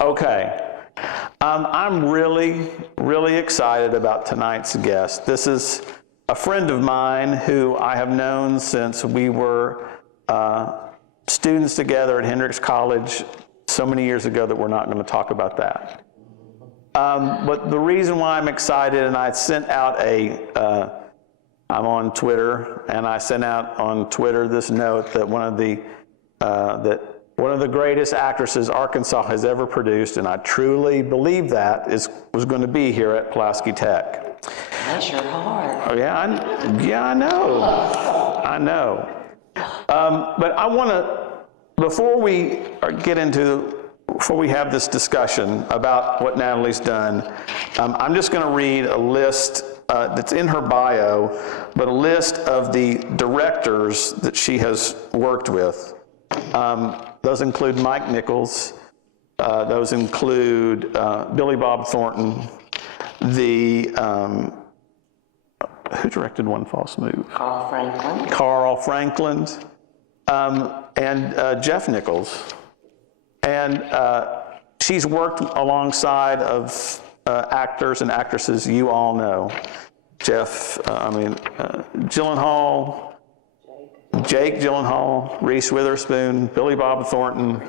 Okay. I'm really, really excited about tonight's guest. This is a friend of mine who I have known since we were students together at Hendrix College so many years ago that we're not going to talk about that. But the reason why I'm excited, and I sent out I'm on Twitter, and I sent out on Twitter this note that one of the greatest actresses Arkansas has ever produced, and I truly believe that was going to be here at Pulaski Tech. That's your heart. Oh, yeah, I know. But I want to, before we have this discussion about what Natalie's done, I'm just going to read a list that's in her bio, but a list of the directors that she has worked with. Those include Mike Nichols. Those include Billy Bob Thornton. Who directed One False Move? Carl Franklin. And Jeff Nichols. And she's worked alongside of actors and actresses you all know. Gyllenhaal, Jake Gyllenhaal, Reese Witherspoon, Billy Bob Thornton,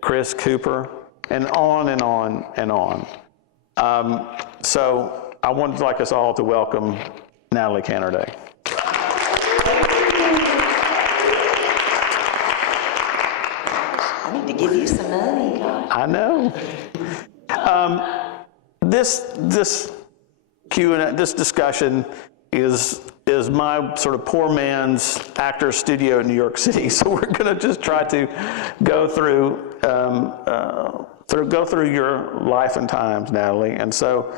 Chris Cooper, and on and on and on. So I would like us all to welcome Natalie Canerday. I need to give you some money. I know. This Q&A, this discussion is my sort of poor man's actor studio in New York City. So we're going to just try to go through your life and times, Natalie. And so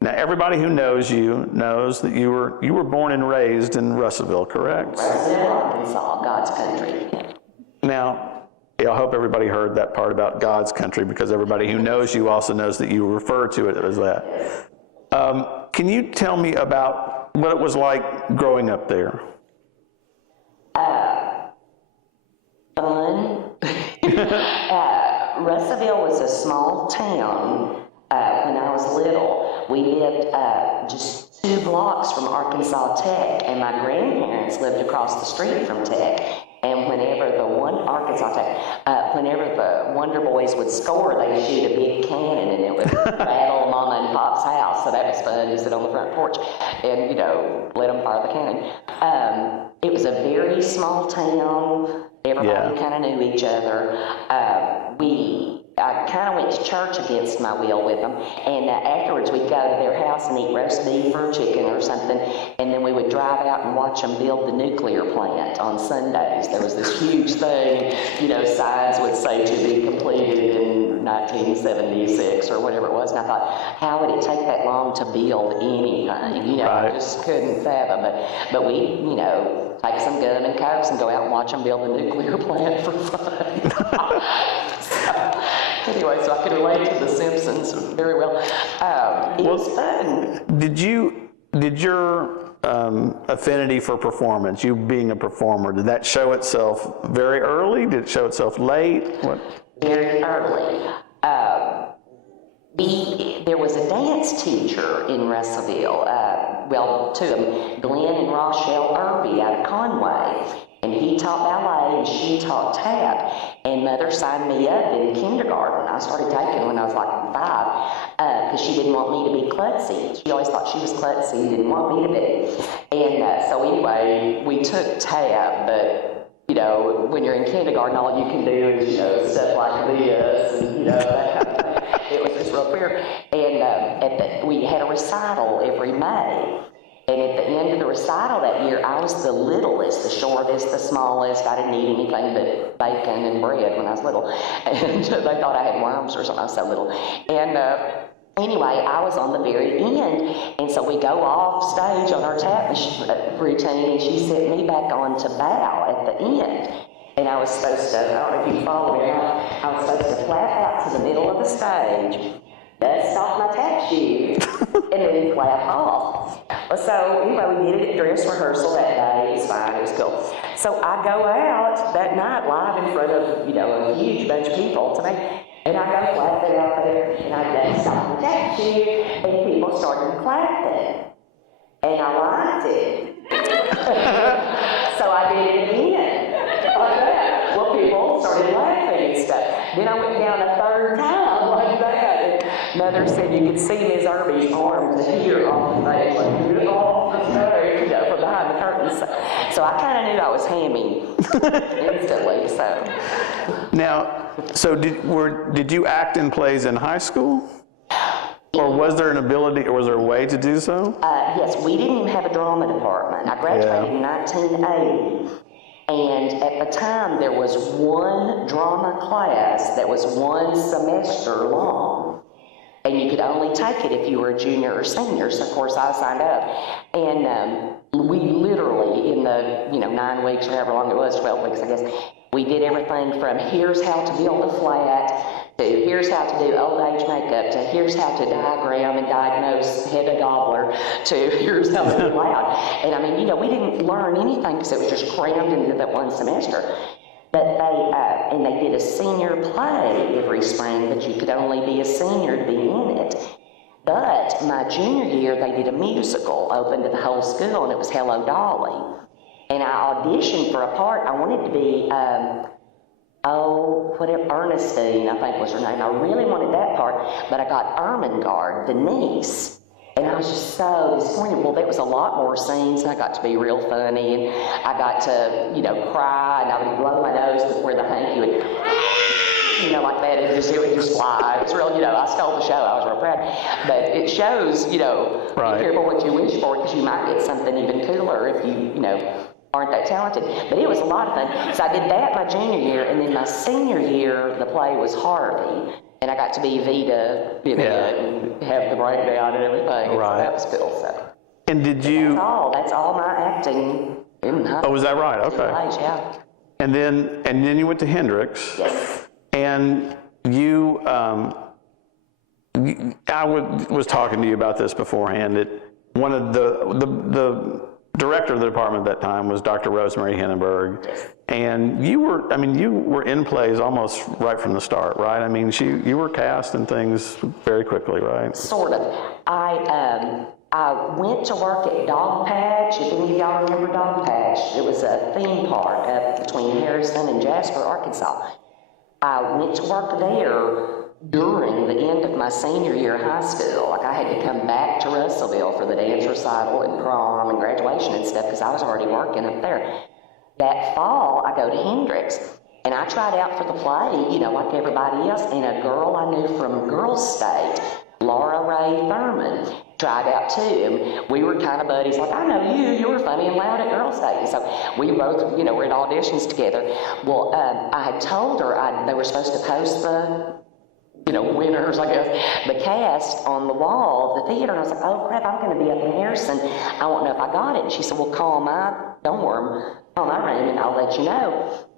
now everybody who knows you knows that you were born and raised in Russellville, correct? Russellville, Arkansas, God's country. Now, I hope everybody heard that part about God's country, because everybody who knows you also knows that you refer to it as that. Can you tell me about what it was like growing up there? Fun. Russellville was a small town when I was little. We lived just 2 blocks from Arkansas Tech, and my grandparents lived across the street from Tech. And whenever the Wonder Boys would score, they'd shoot a big cannon, and it would rattle Mama and Pop's house. So that was fun. You sit on the front porch and, let them fire the cannon. It was a very small town. Everybody kind of knew each other. I kind of went to church against my will with them, and afterwards we'd go to their house and eat roast beef or chicken or something, and then we would drive out and watch them build the nuclear plant on Sundays. There was this huge thing, signs would say to be completed in 1976 or whatever it was, and I thought, how would it take that long to build anything? I just couldn't fathom it. But we, take some gum and cokes and go out and watch them build the nuclear plant for fun. Anyway, so I could relate to The Simpsons very well. It was fun. Did your affinity for performance, you being a performer, did that show itself very early? Did it show itself late? What? Very early. There was a dance teacher in Russellville, 2 of them, Glenn and Rochelle Irby out of Conway. And he taught ballet and she taught tap. And Mother signed me up in kindergarten. I started taking when I was like 5 because she didn't want me to be klutzy. She always thought she was klutzy, didn't want me to be. And so anyway, we took tap, but when you're in kindergarten, all you can do is, stuff like this and, that kind of thing. It was just real weird. And we had a recital every May. And at the end of the recital that year, I was the littlest, the shortest, the smallest. I didn't eat anything but bacon and bread when I was little. And they thought I had worms or something. I was so little. And anyway, I was on the very end. And so we go off stage on our tap routine, and she sent me back on to bow at the end. And I was supposed to, I don't know if you follow me, I was supposed to flap out to the middle of the stage, dust off my tap shoe, and then flap off. So anyway, we did it at dress rehearsal that day. It was fine. It was cool. So I go out that night live in front of, a huge bunch of people to me, And I go clapping out there, and I go, "Stop that cheer," and people started clapping. And I liked it. So I did it again. Like that. Well, people started laughing and stuff. Then I went down a third time like that. And Mother said you could see Miss Irby's arms here off the stage, like off the stage, you know, from behind the curtains. So I kind of knew I was hammy instantly. So Now, so did you act in plays in high school? Or was there an ability, or was there a way to do so? Yes, we didn't even have a drama department. I graduated in 1980. And at the time, there was one drama class that was one semester long. And you could only take it if you were a junior or senior. So, of course, I signed up. And we literally, in the 9 weeks or however long it was, 12 weeks, I guess, we did everything from here's how to build a flat, to here's how to do old age makeup, to here's how to diagram and diagnose head of gobbler, to here's how to do loud. And I mean, we didn't learn anything because it was just crammed into that one semester. But they did a senior play every spring, but you could only be a senior to be in it. But my junior year, they did a musical open to the whole school, and it was Hello, Dolly. And I auditioned for a part. I wanted to be, Ernestine, I think was her name. I really wanted that part, but I got Ermengarde, the niece. And I was just so disappointed. Well, there was a lot more scenes, and I got to be real funny, and I got to, cry, and I would blow my nose before the hanky would, like that, and it would just fly. It was real, I stole the show. I was real proud. But it shows, Right. Be careful what you wish for, because you might get something even cooler if you, aren't that talented. But it was a lot of fun. So I did that my junior year, and then my senior year, the play was Harvey. And I got to be Vita in it and have the breakdown and everything. Right. So that was cool. So. And did you... That's all my acting in high school. Oh, was that right? Okay. Age, yeah. And then you went to Hendrix. Yes. And you, I was talking to you about this beforehand. One of the director of the department at that time was Dr. Rosemary Hindenburg. Yes. And you were in plays almost right from the start, right? I mean, you were cast in things very quickly, right? Sort of. I went to work at Dog Patch, if any of y'all remember Dog Patch. It was a theme park up between Harrison and Jasper, Arkansas. I went to work there during the end of my senior year of high school. Like, I had to come back to Russellville for the dance recital and prom and graduation and stuff because I was already working up there. That fall, I go to Hendrix, and I tried out for the play, like everybody else, and a girl I knew from Girls State, Laura Ray Thurman, tried out too, and we were kind of buddies, like, I know you were funny and loud at Girls State, and so we both, were in auditions together. Well, I had told her they were supposed to post the winners, I guess, the cast on the wall of the theater. And I was like, oh crap, I'm going to be up in Harrison. I don't know if I got it. And she said, well, call my room and I'll let you know.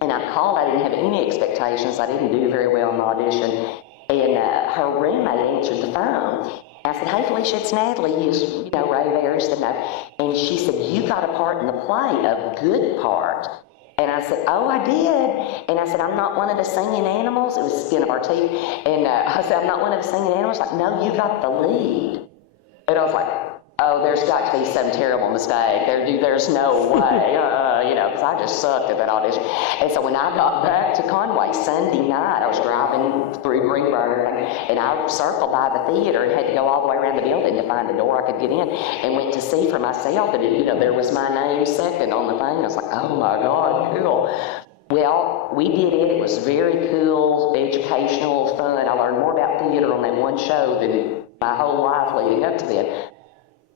And I called. I didn't have any expectations. I didn't do very well in the audition. And her roommate answered the phone. I said, hey, Felicia, it's Natalie. Is Ray there? She said, no. And she said, you got a part in the play, a good part. And I said, oh, I did. And I said, I'm not one of the singing animals. It was Skin of Our Teeth. And I said, I'm not one of the singing animals. Like, no, you got the lead. And I was like, oh, there's got to be some terrible mistake. There's no way, because I just sucked at that audition. And so when I got back to Conway Sunday night, I was driving through Greenbrier, and I circled by the theater and had to go all the way around the building to find the door I could get in, and went to see for myself, and there was my name second on the thing. I was like, oh my God, cool. Well, we did it. It was very cool, educational, fun. I learned more about theater on that one show than my whole life leading up to that.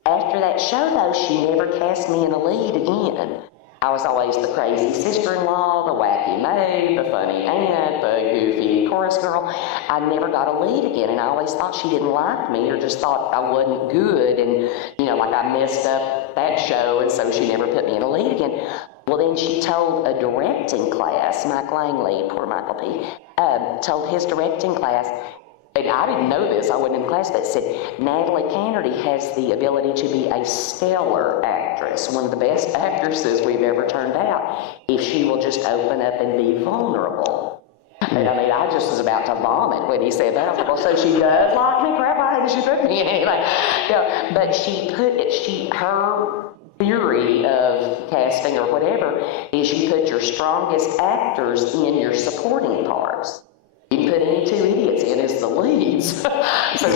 After that show, though, she never cast me in a lead again. I was always the crazy sister-in-law, the wacky maid, the funny aunt, the goofy chorus girl. I never got a lead again, and I always thought she didn't like me or just thought I wasn't good, and, like I messed up that show, and so she never put me in a lead again. Well, then she told a directing class, Mike Langley, poor Michael P., told his directing class, and I didn't know this, I wasn't in the class, but said, Natalie Canerday has the ability to be a stellar actress, one of the best actresses we've ever turned out, if she will just open up and be vulnerable. And I mean, I just was about to vomit when he said that. I was like, well, so she does like me? Crap, why didn't she put me in anything? Yeah, but her theory of casting or whatever is you put your strongest actors in your supporting parts. You put any two idiots in as the leads. So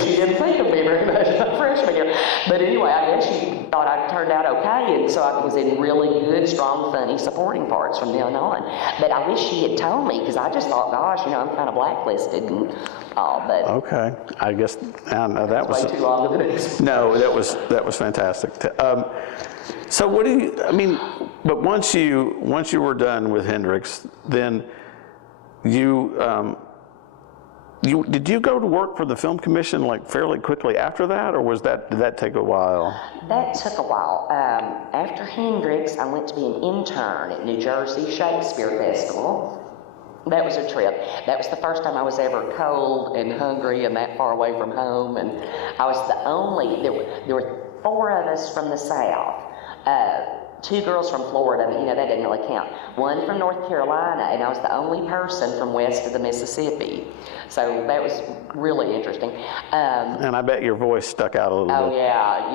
she didn't think of me very much my freshman year. But anyway, I guess she thought I turned out okay, and so I was in really good, strong, funny supporting parts from then on. But I wish she had told me, because I just thought, gosh, I'm kind of blacklisted and all, but... Okay, I guess, that was... way too long of an experience. No, that was fantastic. So what do you, I mean, but once you were done with Hendrix, then did you go to work for the Film Commission like fairly quickly after that, or did that take a while? That took a while. After Hendrix, I went to be an intern at New Jersey Shakespeare Festival. That was a trip. That was the first time I was ever cold and hungry and that far away from home. And I was the only, there were 4 of us from the South. 2 girls from Florida, but that didn't really count. 1 from North Carolina, and I was the only person from west of the Mississippi. So that was really interesting. And I bet your voice stuck out a little bit. Oh yeah,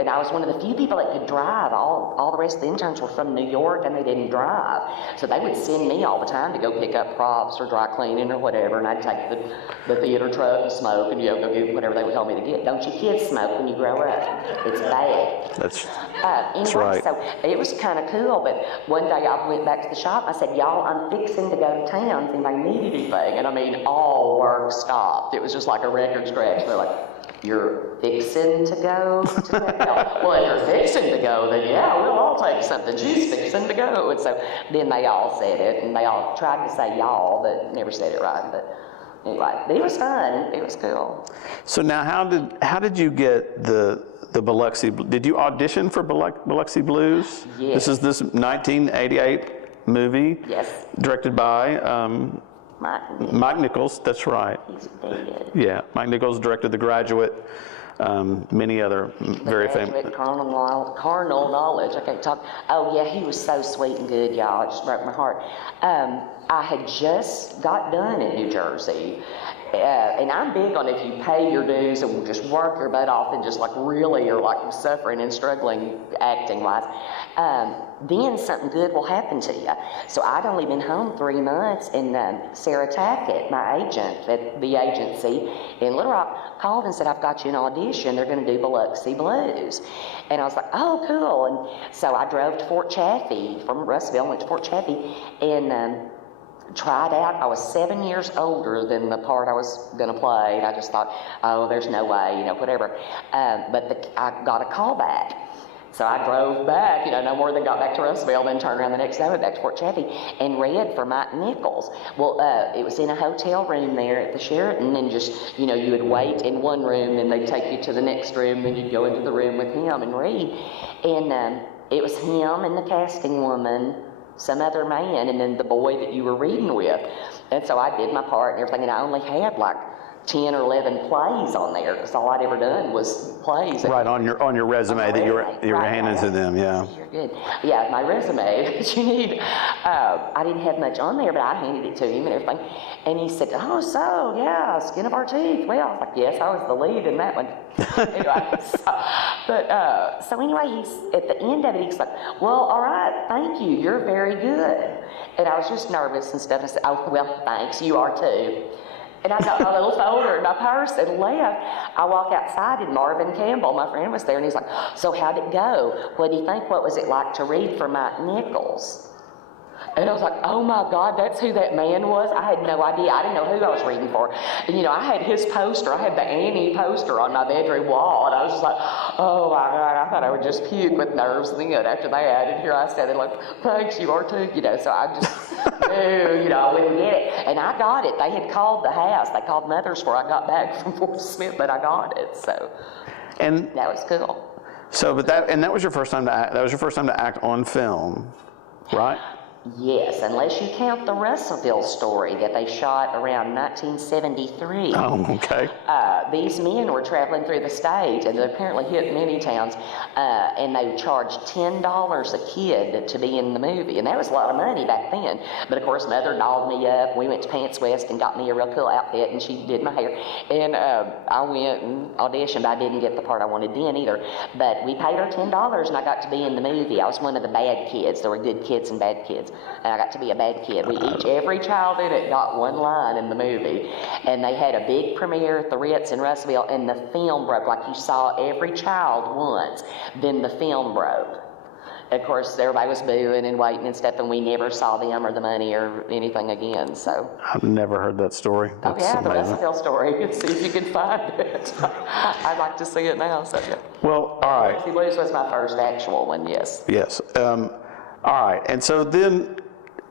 and I was one of the few people that could drive. All the rest of the interns were from New York, and they didn't drive. So they would send me all the time to go pick up props or dry cleaning or whatever, and I'd take the theater truck and smoke and go get whatever they would tell me to get. Don't you kids smoke when you grow up? It's bad. That's right. So it was kind of cool, but one day I went back to the shop and I said, y'all, I'm fixing to go to town if anybody needed anything. And I mean, all work stopped. It was just like a record scratch. They're like, you're fixing to go to town? Well, if you're fixing to go, then yeah, we'll all take something. She's fixing to go. And so then they all said it, and they all tried to say y'all, but never said it right. But anyway, it was fun. It was cool. So now how did you get the Biloxi, did you audition for Biloxi Blues? Yes. This is this 1988 movie. Yes. Directed by Mike Nichols, that's right. He's dead. Yeah, Mike Nichols directed The Graduate, many other very famous. Carnal Knowledge, I can't talk. Oh yeah, he was so sweet and good, y'all. It just broke my heart. I had just got done in New Jersey. And I'm big on if you pay your dues and just work your butt off and just like really are like suffering and struggling acting wise, then something good will happen to you. So I'd only been home 3 months, and Sarah Tackett, my agent at the agency in Little Rock, called and said, I've got you an audition. They're going to do Biloxi Blues. And I was like, oh, cool. And so I drove to Fort Chaffee from Russellville, went to Fort Chaffee, and tried out. I was 7 years older than the part I was going to play, and I just thought, oh, there's no way, whatever. But I got a call back. So I drove back, no more than got back to Russellville, then turned around the next day, went back to Fort Chaffee, and read for Mike Nichols. Well, it was in a hotel room there at the Sheraton, and just, you would wait in one room, and they'd take you to the next room, then you'd go into the room with him and read. And it was him and the casting woman, some other man, and then the boy that you were reading with. And so I did my part and everything, and I only had like 10 or 11 plays on there, because all I'd ever done was plays. Right, on your resume that you were handing to them, yeah. You're good. Yeah, my resume that you need. I didn't have much on there, but I handed it to him and everything. And he said, oh, so, yeah, Skin of Our Teeth. Well, I was like, yes, I was the lead in that one. Anyway, so anyway, at the end of it, he's like, well, all right, thank you, you're very good. And I was just nervous and stuff. I said, oh, well, thanks, you are too. And I got my little folder in my purse and left. I walk outside, and Marvin Campbell, my friend, was there, and he's like, so how'd it go? What do you think? What was it like to read for Mike Nichols? And I was like, oh my God, that's who that man was? I had no idea. I didn't know who I was reading for. And I had his poster. I had the Annie poster on my bedroom wall. And I was just like, oh my God, I thought I would just puke with nerves. And then after that, and here I sat and like, thanks, you are too. So I just knew, I wouldn't get it. And I got it. They had called the house. They called Mother's before I got back from Fort Smith, but I got it. So and that was cool. So, that was your first time to act. That was your first time to act on film, right? Yes, unless you count the Russellville story that they shot around 1973. Oh, okay. These men were traveling through the state, and they apparently hit many towns, and they charged $10 a kid to be in the movie, and that was a lot of money back then. But of course, Mother dolled me up. We went to Pants West and got me a real cool outfit, and she did my hair, and I went and auditioned. I didn't get the part I wanted then either, but we paid her $10, and I got to be in the movie. I was one of the bad kids. There were good kids and bad kids, and I got to be a bad kid. Every child in it got one line in the movie, and they had a big premiere at the Ritz in Russellville, and the film broke. Like, you saw every child once, then the film broke. Of course, everybody was booing and waiting and stuff, and we never saw them or the money or anything again. So I've never heard that story. That's the amazing. Russellville story. See if you can find it. I'd like to see it now. So yeah. Well, all right. Biloxi Blues was my first actual one. Yes. Yes. All right. And so then,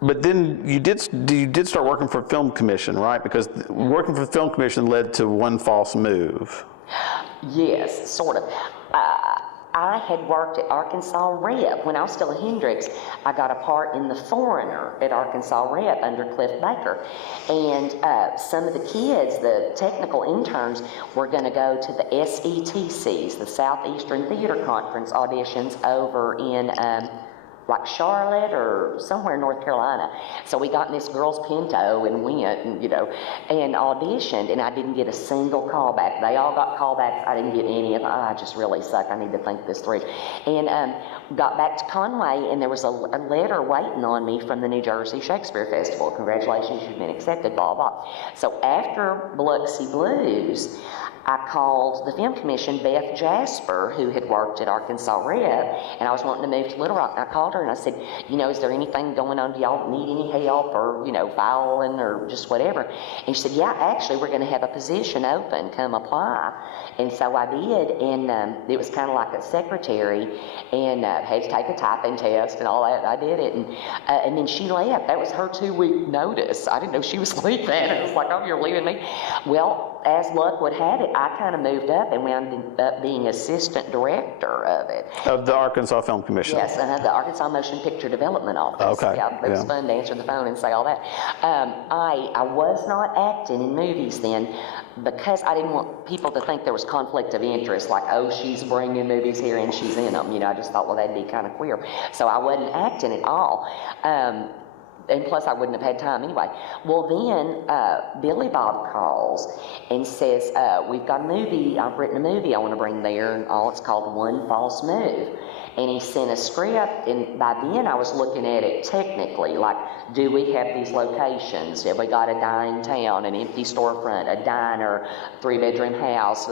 but then you did start working for Film Commission, right? Because working for the Film Commission led to One False Move. Yes, sort of. I had worked at Arkansas Rep. When I was still at Hendrix, I got a part in The Foreigner at Arkansas Rep under Cliff Baker. And some of the kids, the technical interns, were going to go to the SETCs, the Southeastern Theater Conference auditions over in like Charlotte or somewhere in North Carolina. So we got in this girl's Pinto and went and, and auditioned, and I didn't get a single call back. They all got callbacks. I didn't get any of them. I just really suck. I need to think this through. And got back to Conway, and there was a letter waiting on me from the New Jersey Shakespeare Festival. Congratulations, you've been accepted, blah, blah. So after Biloxi Blues, I called the Film Commission, Beth Jasper, who had worked at Arkansas Rep, and I was wanting to move to Little Rock. And I called her and I said, is there anything going on? Do y'all need any help or, filing or just whatever? And she said, yeah, actually, we're going to have a position open. Come apply. And so I did, and it was kind of like a secretary, and had to take a typing test and all that. I did it, and then she left. That was her 2-week notice. I didn't know she was leaving. It was like, oh, you're leaving me? Well, as luck would have it, I kind of moved up and wound up being assistant director of it. Of the Arkansas Film Commission? Yes, the Arkansas Motion Picture Development Office. Okay. Yeah, it was fun to answer the phone and say all that. I was not acting in movies then because I didn't want people to think there was conflict of interest, like, oh, she's bringing movies here and she's in them. I just thought, well, that'd be kind of queer. So I wasn't acting at all. And plus, I wouldn't have had time anyway. Well, then Billy Bob calls and says, we've got a movie. I've written a movie I want to bring there, and all it's called One False Move. And he sent a script, and by then I was looking at it technically, like, do we have these locations? Have we got a dying town, an empty storefront, a diner, 3-bedroom house,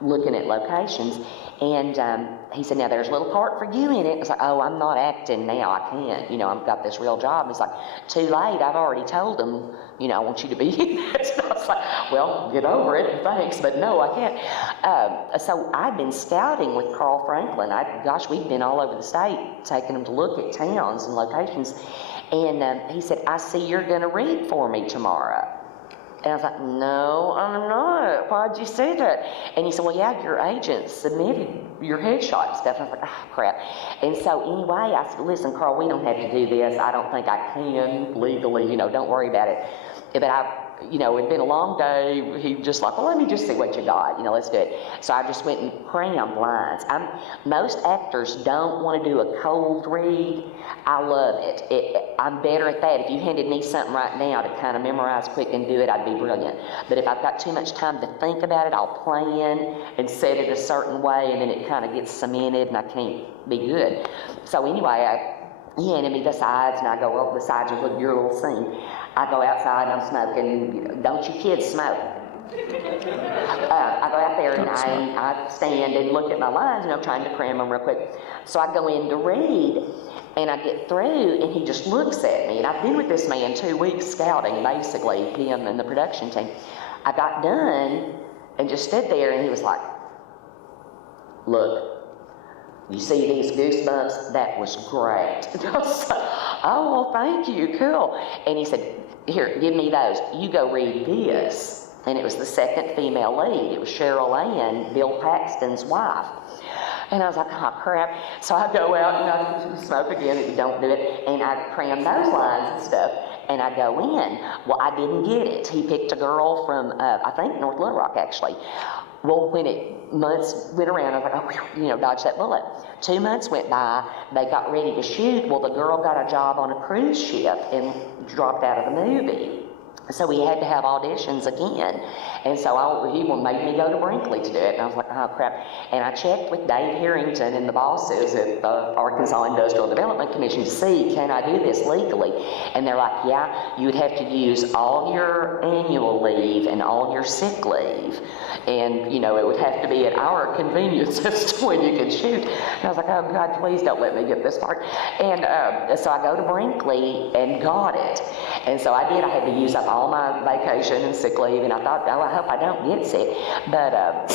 looking at locations. And he said, now there's a little part for you in it. I was like, oh, I'm not acting now. I can't. I've got this real job. He's like, too late. I've already told them, I want you to be in it. So I was like, well, get over it. Thanks. But no, I can't. So I'd been scouting with Carl Franklin. We'd been all over the state, taking them to look at towns and locations. And he said, I see you're going to read for me tomorrow. And I was like, no, I'm not. Why'd you say that? And he said, well, yeah, your agent submitted your headshot and stuff. And I was like, oh, crap. And so anyway, I said, listen, Carl, we don't have to do this. I don't think I can legally, don't worry about it. But it'd been a long day. He just like, well, let me just see what you got. Let's do it. So I just went and crammed lines. Most actors don't want to do a cold read. I love it. I'm better at that. If you handed me something right now to kind of memorize quick and do it, I'd be brilliant. But if I've got too much time to think about it, I'll plan and set it a certain way, and then it kind of gets cemented, and I can't be good. So anyway, he handed me the sides, and I go, well, the sides are your little scene. I go outside and I'm smoking. Don't you kids smoke? I go out there and I stand and look at my lines, and I'm trying to cram them real quick. So I go in to read, and I get through, and he just looks at me. And I've been with this man 2 weeks scouting, basically, him and the production team. I got done and just stood there, and he was like, look, you see these goosebumps? That was great. I was like, oh, well, thank you, cool. And he said, here, give me those. You go read this. And it was the second female lead. It was Cheryl Ann, Bill Paxton's wife. And I was like, oh crap. So I go out and I smoke again if you don't do it, and I cram those lines and stuff, and I go in. Well, I didn't get it. He picked a girl from, I think North Little Rock actually. Well, when months went around, I was like, oh, you know, dodge that bullet. 2 months went by, they got ready to shoot. Well, the girl got a job on a cruise ship and dropped out of the movie. So we had to have auditions again. And so he made me go to Brinkley to do it. And I was like, oh crap. And I checked with Dave Harrington and the bosses at the Arkansas Industrial Development Commission to see, can I do this legally? And they're like, yeah, you would have to use all your annual leave and all your sick leave. And, you know, it would have to be at our convenience as to when you could shoot. And I was like, oh God, please don't let me get this part. And so I go to Brinkley and got it. And so I did. I had to use up all my vacation and sick leave, and I thought, oh, I hope I don't get sick. But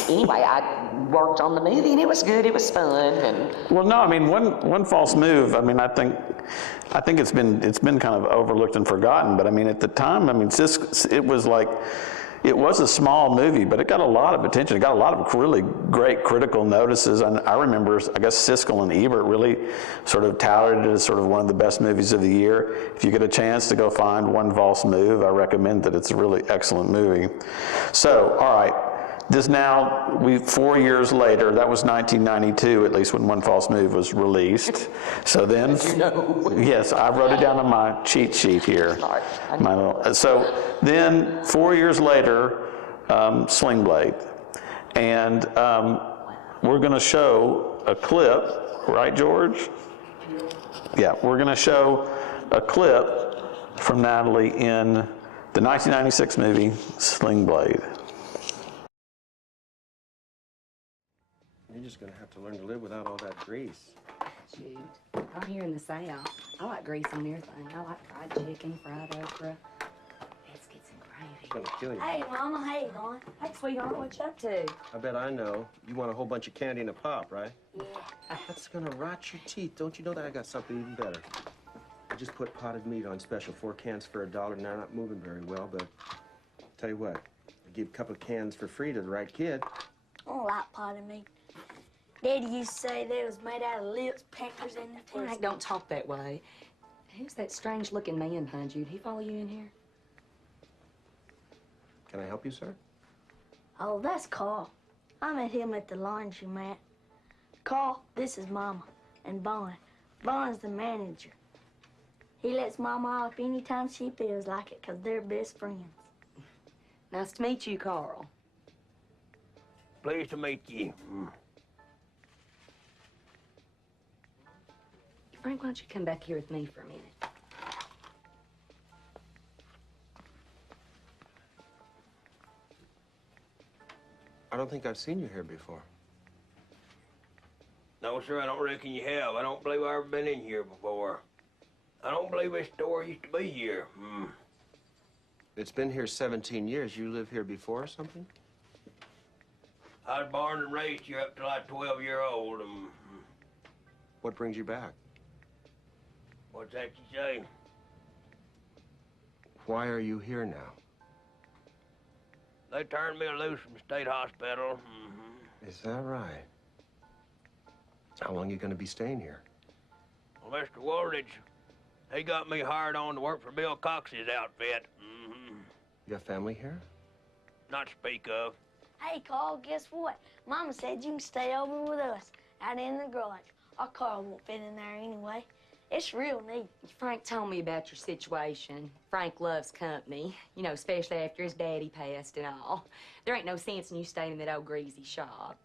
anyway, I worked on the movie, and it was good. It was fun. And well, no, I mean, one false move. I mean, I think it's been kind of overlooked and forgotten. But I mean, at the time, I mean, it was like. It was a small movie, but it got a lot of attention. It got a lot of really great critical notices. And I remember, I guess Siskel and Ebert really sort of touted it as sort of one of the best movies of the year. If you get a chance to go find One False Move, I recommend that. It's a really excellent movie. So, all right. This now, 4 years later, that was 1992, at least when One False Move was released. So then, yes, I wrote it down on my cheat sheet here. So then, 4 years later, Sling Blade. And we're going to show a clip, right, George? Yeah, we're going to show a clip from Natalie in the 1996 movie, Sling Blade. You're just going to have to learn to live without all that grease. Shoot. I'm here in the South. I like grease on everything. I like fried chicken, fried okra. Let's get some gravy. It's going to kill you. Hey, Mama, how you doing? Hey, sweetheart, what you up to? I bet I know. You want a whole bunch of candy and a pop, right? Yeah. That's going to rot your teeth. Don't you know that I got something even better? I just put potted meat on special. 4 cans for $1. Now, not moving very well, but tell you what. I give a couple of cans for free to the right kid. I don't like potted meat. Daddy used to say they was made out of lips, peppers, and the Frank, taste. don't talk that way. Who's that strange-looking man behind you? Did he follow you in here? Can I help you, sir? Oh, that's Carl. I met him at the laundromat. Carl, this is Mama, and Bon. Bon's the manager. He lets Mama off anytime she feels like it, 'cause they're best friends. Nice to meet you, Carl. Pleased to meet you. Frank, why don't you come back here with me for a minute? I don't think I've seen you here before. No, sir, I don't reckon you have. I don't believe I've ever been in here before. I don't believe this store used to be here. It's been here 17 years. You lived here before or something? I was born and raised here up till I was 12-year-old. What brings you back? What's that you say? Why are you here now? They turned me loose from the state hospital. Is that right? How long are you going to be staying here? Well, Mr. Woolridge, he got me hired on to work for Bill Cox's outfit. You have family here? Not to speak of. Hey, Carl, guess what? Mama said you can stay over with us out in the garage. Our car won't fit in there anyway. It's real neat. Frank told me about your situation. Frank loves company, you know, especially after his daddy passed and all. There ain't no sense in you staying in that old greasy shop.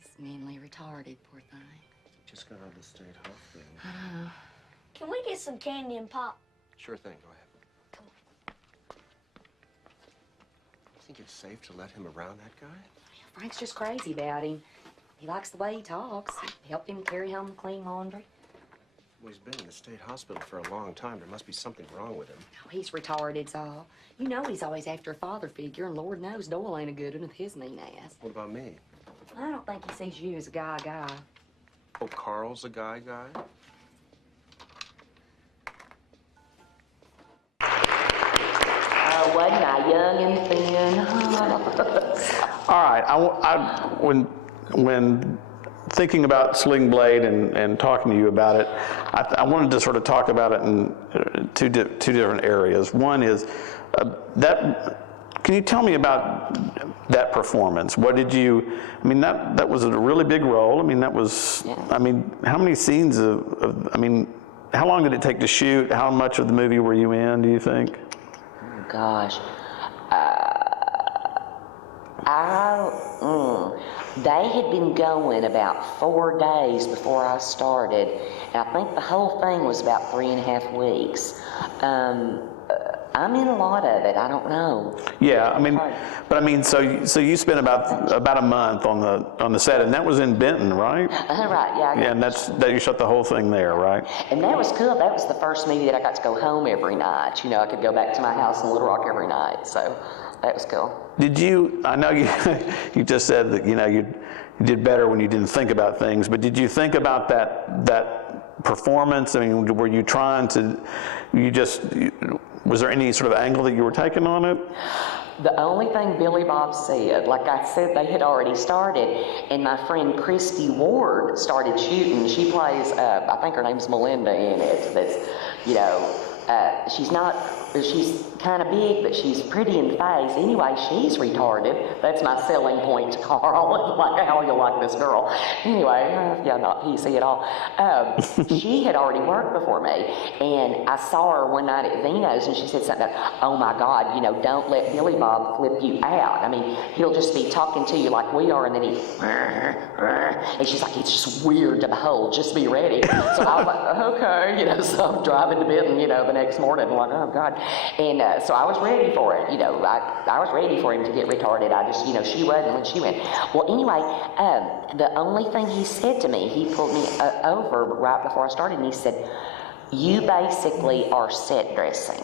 He's mentally retarded, poor thing. Just got out of the state hospital. Can we get some candy and pop? Sure thing, go ahead. You think it's safe to let him around that guy? Frank's just crazy about him. He likes the way he talks. Helped him carry home clean laundry. Well, he's been in the state hospital for a long time. There must be something wrong with him. Oh, he's retarded's all. You know he's always after a father figure, and Lord knows Doyle ain't a good one with his mean ass. What about me? I don't think he sees you as a guy. Oh, Carl's a guy? wasn't I young and thin? All right, when thinking about Sling Blade and talking to you about it, I wanted to sort of talk about it in two different areas. One is can you tell me about that performance? What did you, I mean, that was a really big role. I mean, that was, I mean, how many scenes I mean, how long did it take to shoot? How much of the movie were you in, do you think? Oh, gosh. They had been going about 4 days before I started, and I think the whole thing was about 3.5 weeks. I'm in a lot of it. I don't know. Yeah, I mean, but I mean, so you spent about a month on the set, and that was in Benton, right? Right. Yeah. Yeah, and that you shot the whole thing there, right? And that was cool. That was the first movie that I got to go home every night. You know, I could go back to my house in Little Rock every night. So that was cool. Did you? I know you. You just said that you did better when you didn't think about things. But did you think about that performance? I mean, were you trying to? Was there any sort of angle that you were taking on it? The only thing Billy Bob said, like I said, they had already started, and my friend Christy Ward started shooting. She plays, I think her name's Melinda in it. That's, she's kind of big, but she's pretty in the face. Anyway, she's retarded. That's my selling point to Carl. Like, how you like this girl? Anyway, yeah, not PC at all. She had already worked before me, and I saw her one night at Vino's, and she said something about, oh my God, don't let Billy Bob flip you out. I mean, he'll just be talking to you like we are, and then and she's like, it's just weird to behold. Just be ready. So I was like, okay, so I'm driving to Benton, the next morning, like, oh God. And so I was ready for it, I was ready for him to get retarded. I just, she wasn't when she went. Well, anyway, the only thing he said to me, he pulled me over right before I started, and he said, you basically are set dressing.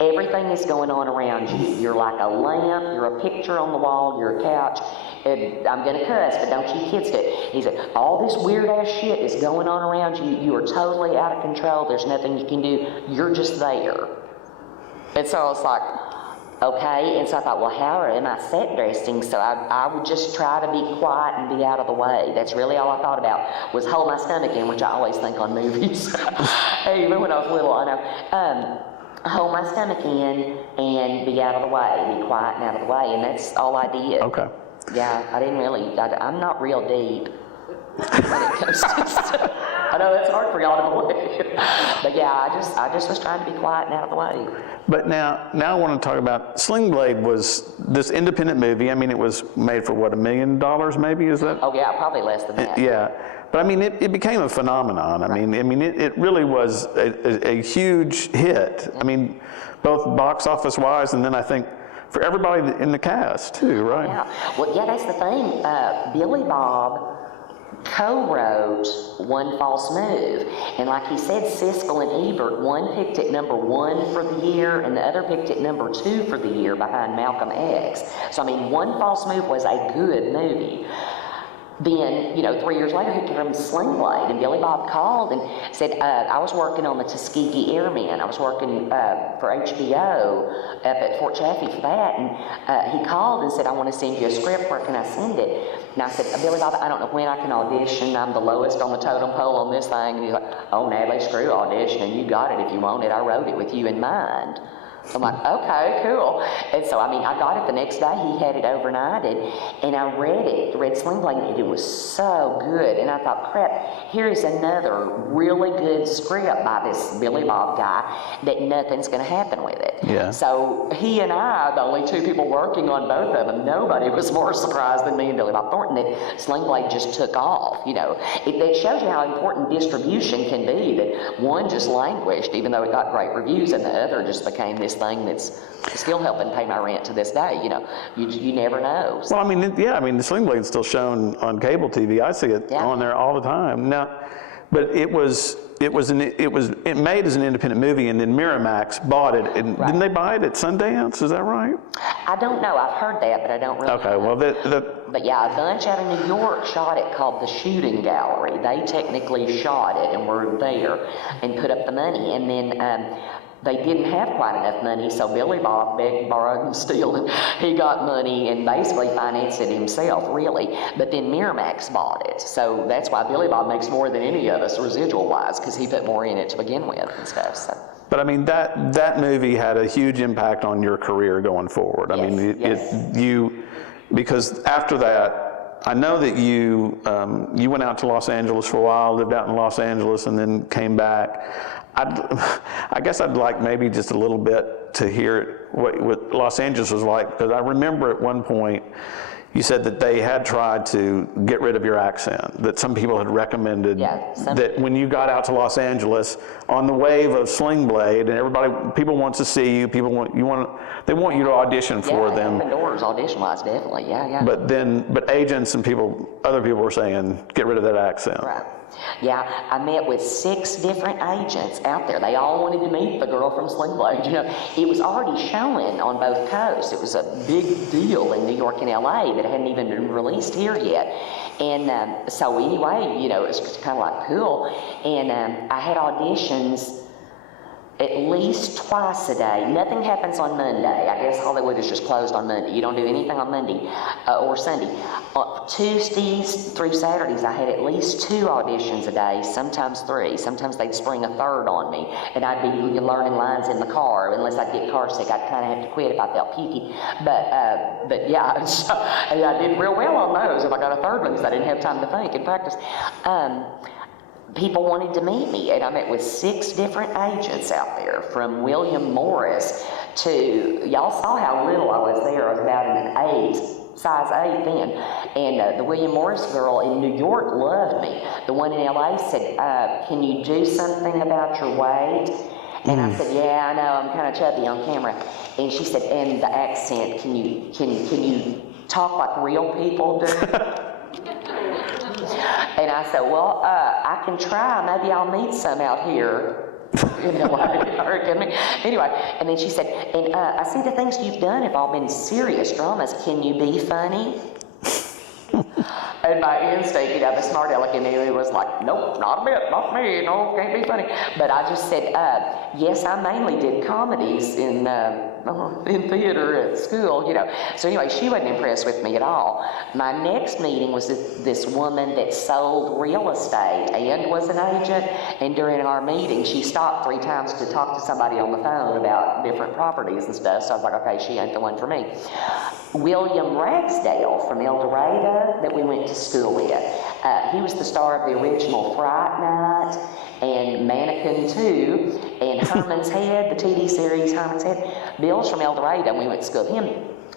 Everything is going on around you. You're like a lamp, you're a picture on the wall, you're a couch. I'm going to cuss, but don't you kids do it. He said, all this weird-ass shit is going on around you. You are totally out of control. There's nothing you can do. You're just there. And so I was like, okay. And so I thought, well, how am I set dressing? So I would just try to be quiet and be out of the way. That's really all I thought about, was hold my stomach in, which I always think on movies. Even when I was little, I know. Hold my stomach in and be out of the way, be quiet and out of the way, and that's all I did. Okay. Yeah, I didn't really, I'm not real deep when it comes to stuff. I know that's hard for y'all to believe. But yeah, I just was trying to be quiet and out of the way. But now I want to talk about, Sling Blade was this independent movie. I mean, it was made for what, $1 million maybe, is that? Oh yeah, probably less than that. Yeah. But I mean, it became a phenomenon. I mean, it really was a huge hit. I mean, both box office wise, and then I think for everybody in the cast too, right? Yeah. Well, yeah, that's the thing. Billy Bob co-wrote One False Move, and like he said, Siskel and Ebert, one picked it number 1 for the year, and the other picked it number 2 for the year behind Malcolm X. So I mean, One False Move was a good movie. Then, 3 years later, he came Sling Blade, and Billy Bob called and said, I was working on the Tuskegee Airmen. I was working for HBO up at Fort Chaffee for that, and he called and said, I want to send you a script. Where can I send it? And I said, Billy Bob, I don't know when I can audition. I'm the lowest on the totem pole on this thing. And he's like, oh, Natalie, screw auditioning. You got it if you want it. I wrote it with you in mind. I'm like, okay, cool. And so, I got it the next day. He had it overnighted, and I read Sling Blade, and it was so good. And I thought, crap, here is another really good script by this Billy Bob guy that nothing's going to happen with it. Yeah. So he and I, the only 2 people working on both of them, nobody was more surprised than me and Billy Bob Thornton that Sling Blade just took off. It shows you how important distribution can be, that one just languished, even though it got great reviews, and the other just became this thing that's still helping pay my rent to this day. You never know. Well, the Sling Blade's still shown on cable TV. I see it on there all the time. Now, but it made as an independent movie, and then Miramax bought it. And didn't they buy it at Sundance? Is that right? I don't know. I've heard that, but I don't really know. Well, But yeah, a bunch out of New York shot it, called the Shooting Gallery. They technically shot it and were there and put up the money. And then they didn't have quite enough money, so Billy Bob begged, borrowed, and stealed. He got money and basically financed it himself, really. But then Miramax bought it, so that's why Billy Bob makes more than any of us, residual-wise, because he put more in it to begin with and stuff. So. But I mean, that movie had a huge impact on your career going forward. I mean, because after that, I know that you went out to Los Angeles for a while, lived out in Los Angeles, and then came back. I guess I'd like maybe just a little bit to hear what Los Angeles was like, because I remember at one point you said that they had tried to get rid of your accent, that some people had recommended that when you got out to Los Angeles on the wave of Sling Blade, and people want to see you, they want you to audition for them. Open doors, audition-wise, definitely, yeah. But agents and other people were saying, get rid of that accent. Right. Yeah, I met with 6 different agents out there. They all wanted to meet the girl from Sling Blade. You know, it was already showing on both coasts. It was a big deal in New York and LA that hadn't even been released here yet. And so anyway, you know, it was just kind of like cool. And I had auditions at least twice a day. Nothing happens on Monday. I guess Hollywood is just closed on Monday. You don't do anything on Monday or Sunday. Tuesdays through Saturdays, I had at least 2 auditions a day, sometimes 3. Sometimes they'd spring a third on me, and I'd be learning lines in the car. Unless I'd get car sick, I'd kind of have to quit if I felt pukey. But yeah, so, and I did real well on those if I got a third one because I didn't have time to think and practice. People wanted to meet me, and I met with 6 different agents out there, from William Morris to, y'all saw how little I was there. I was about an 8, size 8 then. And the William Morris girl in New York loved me. The one in LA said, can you do something about your weight? And I said, yeah, I know, I'm kind of chubby on camera. And she said, and the accent, can you talk like real people do? And I said, well, I can try. Maybe I'll meet some out here. You know, anyway, and then she said, and I see the things you've done have all been serious dramas. Can you be funny? And my instinct, you know, the smart aleck in me was like, nope, not a bit, not me, no, can't be funny. But I just said, yes, I mainly did comedies in theater at school, you know. So anyway, she wasn't impressed with me at all. My next meeting was this woman that sold real estate and was an agent, and during our meeting, she stopped 3 times to talk to somebody on the phone about different properties and stuff, so I was like, okay, she ain't the one for me. William Ragsdale from El Dorado that we went to school with. He was the star of the original Fright Night and Mannequin 2 and Herman's Head, the TV series Herman's Head. Bill's from El Dorado, and we went to school with him.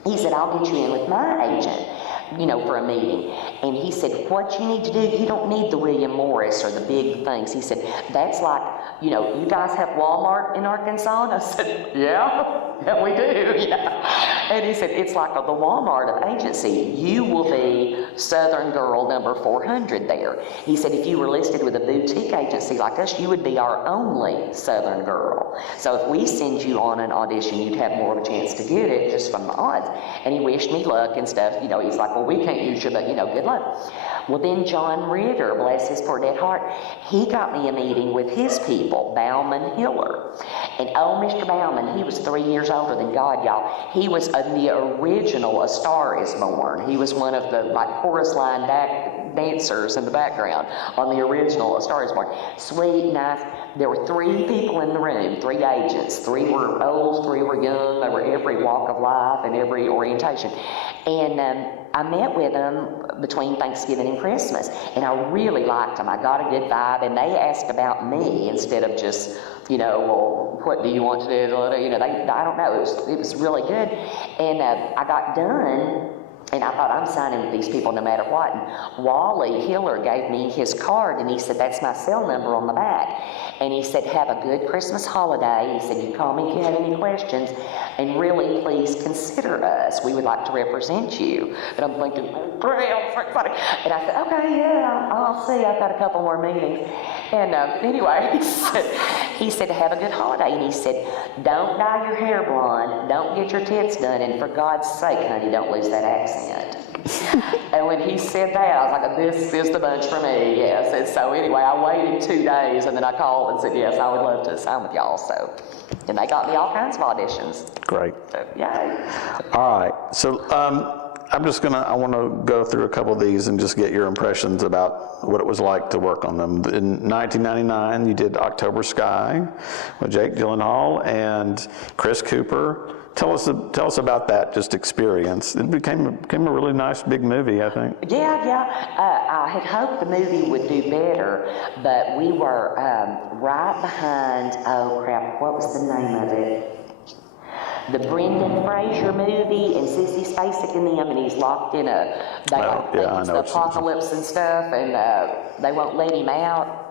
He said, I'll get you in with my agent, you know, for a meeting. And he said, what you need to do, you don't need the William Morris or the big things. He said, that's like, you know, you guys have Walmart in Arkansas? And I said, yeah, we do, yeah. And he said, it's like the Walmart of agency. You will be Southern Girl number 400 there. He said, if you were listed with a boutique agency like us, you would be our only Southern Girl. So if we send you on an audition, you'd have more of a chance to get it just from the odds. And he wished me luck and stuff. You know, he's like, well, we can't use you, but, you know, good luck. Well, then John Ritter, bless his poor dead heart, he got me a meeting with his people, Bauman Hiller. And oh, Mr. Bauman, he was 3 years older than God, y'all. He was the original A Star Is Born. He was one of the, like, chorus line dancers in the background on the original A Star Is Born. Sweet, nice. There were 3 people in the room, 3 agents. 3 were old, 3 were young. They were every walk of life and every orientation. And I met with them between Thanksgiving and Christmas, and I really liked them. I got a good vibe, and they asked about me instead of just, you know, well, what do you want to do? You know, I don't know. It was really good. And I got done, and I thought, I'm signing with these people no matter what. And Wally Hiller gave me his card, and he said, that's my cell number on the back. And he said, have a good Christmas holiday. He said, you call me if you have any questions, and really please consider us. We would like to represent you. And I'm thinking, great, and I said, okay, yeah, I'll see. I've got a couple more meetings. And anyway, he said, have a good holiday. And he said, don't dye your hair blonde, don't get your tits done, and for God's sake, honey, don't lose that accent. accent. And when he said that, I was like, this is the bunch for me, yes. And so anyway, I waited 2 days, and then I called and said, yes, I would love to sign with y'all. So, and they got me all kinds of auditions. Great. So, yay. All right. So I want to go through a couple of these and just get your impressions about what it was like to work on them. In 1999, you did October Sky with Jake Gyllenhaal and Chris Cooper. Tell us about that just experience. It became a really nice big movie, I think. Yeah. I had hoped the movie would do better, but we were right behind, oh crap, what was the name of it? The Brendan Fraser movie, and Sissy Spacek in them, and he's locked in it's the apocalypse and stuff, and they won't let him out.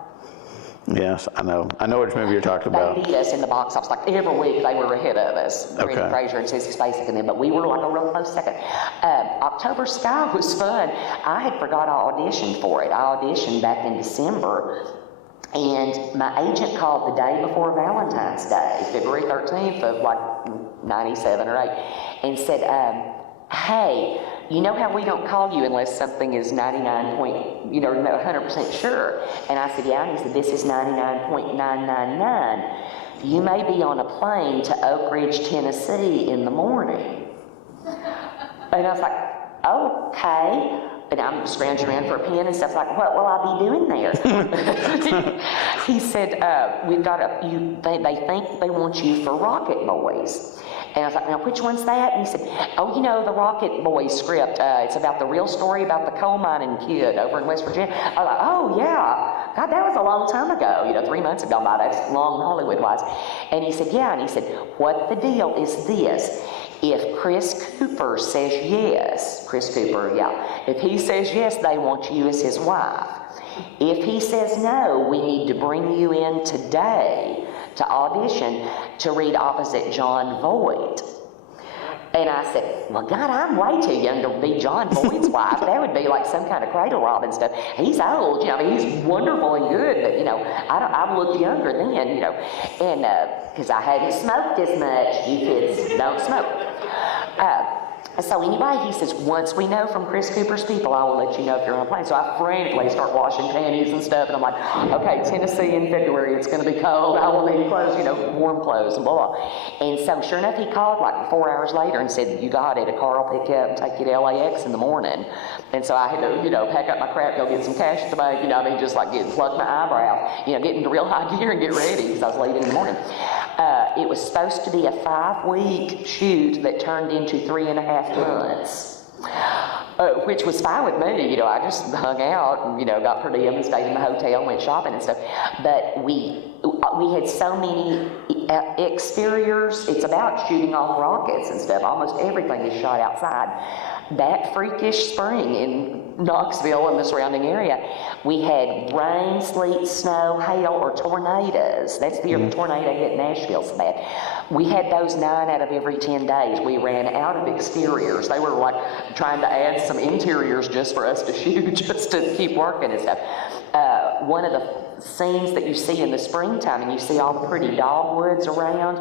Yes, I know which movie you're talking about. They beat us in the box office. Like every week they were ahead of us. Okay. Brendan Fraser and Sissy Spacek and them, but we were like a real close second. October Sky was fun. I had forgot I auditioned for it. I auditioned back in December, and my agent called the day before Valentine's Day, February 13th of like 97 or 8, and said, hey, you know how we don't call you unless something is 100% sure? And I said, yeah. And he said, this is 99.999. You may be on a plane to Oak Ridge, Tennessee in the morning. And I was like, okay. And I'm scrounging around for a pen and stuff, like, what will I be doing there? He said, they think they want you for Rocket Boys. And I was like, now which one's that? And he said, oh, you know, the Rocket Boys script. It's about the real story about the coal mining kid over in West Virginia. I was like, oh, yeah. God, that was a long time ago. 3 months ago by. That's long Hollywood-wise. And he said, yeah. And he said, what the deal is this. If Chris Cooper says yes, if he says yes, they want you as his wife. If he says no, we need to bring you in today to audition to read opposite John Voight. And I said, well, God, I'm way too young to be John Voight's wife. That would be like some kind of cradle robbing stuff. He's old, he's wonderful and good, but, I looked younger then, and because I hadn't smoked as much. You kids don't smoke. So anyway, he says, once we know from Chris Cooper's people, I will let you know if you're on a plane. So I frantically start washing panties and stuff, and I'm like, okay, Tennessee in February, it's going to be cold. I will need clothes, warm clothes and blah, blah. And so sure enough, he called like 4 hours later and said, you got it, a car will pick you up and take you to LAX in the morning. And so I had to, pack up my crap, go get some cash at the bank, just like plug my eyebrow, get into real high gear and get ready because I was leaving in the morning. It was supposed to be a 5-week shoot that turned into 3.5 months, which was fine with me. I just hung out and, got per diem and stayed in the hotel, went shopping and stuff. But we had so many exteriors. It's about shooting off rockets and stuff. Almost everything is shot outside. That freakish spring in Knoxville and the surrounding area, we had rain, sleet, snow, hail, or tornadoes. That's the year the tornado hit Nashville so bad. We had those 9 out of every 10 days. We ran out of exteriors. They were like trying to add some interiors just for us to shoot, just to keep working and stuff. One of the scenes that you see in the springtime, and you see all the pretty dogwoods around,